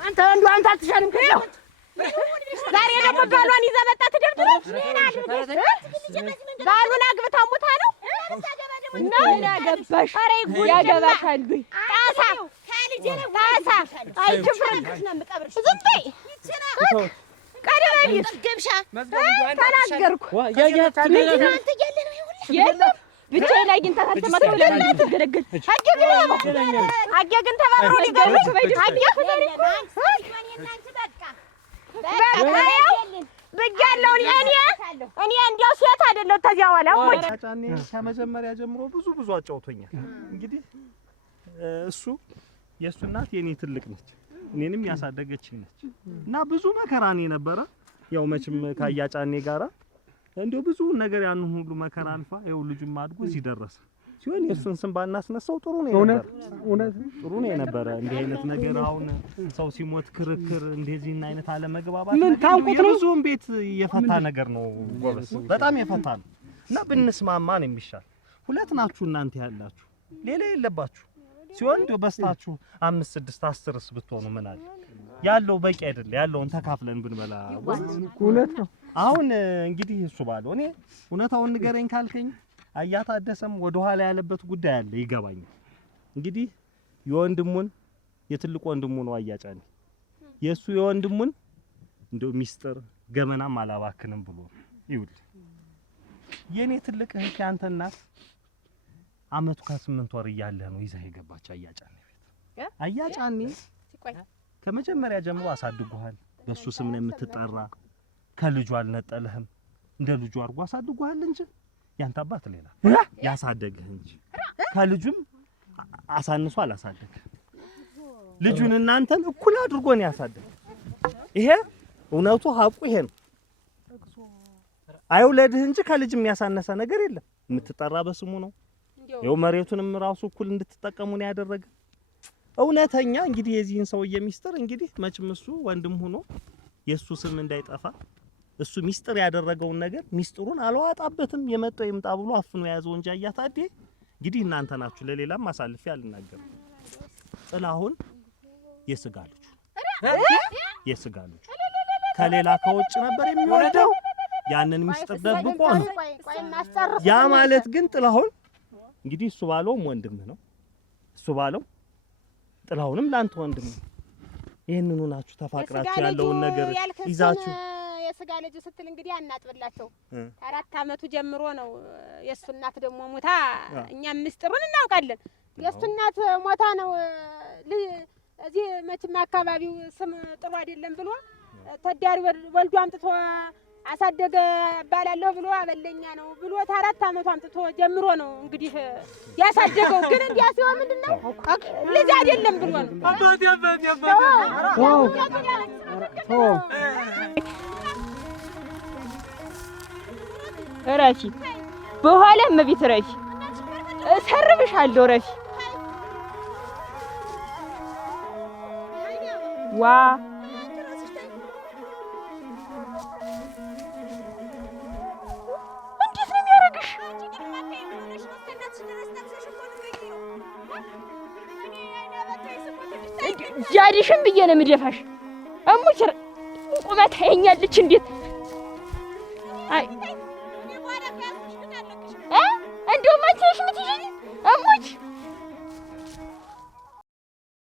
አንተ እንደው አንተ አትሻልም ከለው ዛሬ ደግሞ ባሏን ይዘህ መጣ ትደብድበሽ። ባሉን አግብታ ሙታ ነው እና ምን አገባሽ? ኧረ ያገባሻል። ጣሳ ጣሳ አይችፍርም። ዝም በይ ቀደም ገብሻ ተናገርኩ። የለም ብቻዬን አግኝታ ታተማተው ለምን ተገለገል አገ ግን ተባብሮ ሊገርምሽ ብያለሁ። እኔ እንዲያው ሴት አይደለሁ። ተዚያ በኋላ ጫኔ ከመጀመሪያ ጀምሮ ብዙ አጫውቶኛል። እንግዲህ እሱ የእሱ እናት የኔ ትልቅ ነች፣ እኔንም ያሳደገችኝ ነች እና ብዙ መከራ ነው ነበረ። ያው መቼም ካያ ጫኔ ጋራ እንደው ብዙ ነገር ያን ሁሉ መከራ አልፋ ይኸው ልጁም አድጎ እዚህ ደረሰ። ሲሆን የእሱን ስም ባናስነሳው ጥሩ ነው ነበር። እውነት ጥሩ ነው ነበር። እንዲህ አይነት ነገር አሁን ሰው ሲሞት ክርክር እንደዚህ እና አይነት አለመግባባት ምን ታንቁት ነው ብዙም ቤት የፈታ ነገር ነው። ጎበስ በጣም የፈታ ነው እና ብንስማማ ነው የሚሻል። ሁለት ናችሁ እናንተ ያላችሁ ሌላ የለባችሁ። ሲሆን እንደው በስታችሁ 5 6 10ስ ብትሆኑ ምን አለ? ያለው በቂ አይደለ? ያለውን ተካፍለን ብንበላ እውነት ነው። አሁን እንግዲህ እሱ ባለው እኔ እውነታውን ንገረኝ ካልከኝ አያ ታደሰም ወደ ኋላ ያለበት ጉዳይ አለ ይገባኛል። እንግዲህ የወንድሙን የትልቅ ወንድሙ ነው አያ ጫኔ የሱ የወንድሙን እንደው ሚስጥር ገመናም አላባክንም ብሎ ይውል የኔ ትልቅ እህት ያንተ እናት አመቱ ከ8 ወር እያለ ነው ይዛ የገባች አያ ጫኔ ቤት። አያ ጫኔ ከመጀመሪያ ጀምሮ አሳድጓል። በሱ ስም ነው የምትጠራ። ከልጁ አልነጠለህም። እንደ ልጁ አድርጎ አሳድጓል እንጂ ያንተ አባት ሌላ ያሳደገህ እንጂ ከልጁም አሳንሶ አላሳደገህ። ልጁን እናንተን እኩል አድርጎ ነው ያሳደገ። ይሄ እውነቱ ሀቁ ይሄ ነው። አይውለድህ እንጂ ከልጅም ያሳነሰ ነገር የለም። የምትጠራ በስሙ ነው። ይኸው መሬቱንም ራሱ እኩል እንድትጠቀሙ ነው ያደረገ። እውነተኛ እንግዲህ የዚህን ሰውዬ ሚስጥር እንግዲህ መቼም እሱ ወንድም ሆኖ የሱ ስም እንዳይጠፋ እሱ ሚስጥር ያደረገውን ነገር ሚስጥሩን አልዋጣበትም። የመጣው ይምጣ ብሎ አፍኖ የያዘው እንጂ አያ ታዴ እንግዲህ እናንተ ናችሁ። ለሌላም ማሳልፌ አልናገርም። ጥላሁን የስጋ ልጅ ከሌላ ከውጭ ነበር የሚወልደው። ያንን ሚስጥር ደብቆ ነው። ያ ማለት ግን ጥላሁን እንግዲህ እሱ ባለውም ወንድምህ ነው። እሱ ባለው ጥላሁንም ላንተ ወንድም ነው። ይሄንኑ ናችሁ ተፋቅራችሁ ያለውን ነገር ይዛችሁ የስጋ ልጅ ስትል እንግዲህ አናጥብላቸው 4 አመቱ ጀምሮ ነው። የሱ እናት ደግሞ ሞታ እኛም ምስጢሩን እናውቃለን። የሱ እናት ሞታ ነው እዚህ መቼም አካባቢው ስም ጥሩ አይደለም ብሎ ተዳሪ ወልዶ አምጥቶ አሳደገ ባላለሁ ብሎ አበለኛ ነው ብሎ 4 አመቱ አምጥቶ ጀምሮ ነው እንግዲህ ያሳደገው። ግን እንዲያ ሲሆን ምንድነው ልጅ አይደለም ብሎ ነው ረፊ በኋላ መቤት ረፊ እሰርብሻለሁ ረፊ ዋ እንዴት ነው የሚያረግሽ? ጃዲሽን ብዬ ነው የምደፋሽ። እሙች ቁመት ታየኛለች እንዴት አይ እንደው መቼሽ ምትይኝ እሙ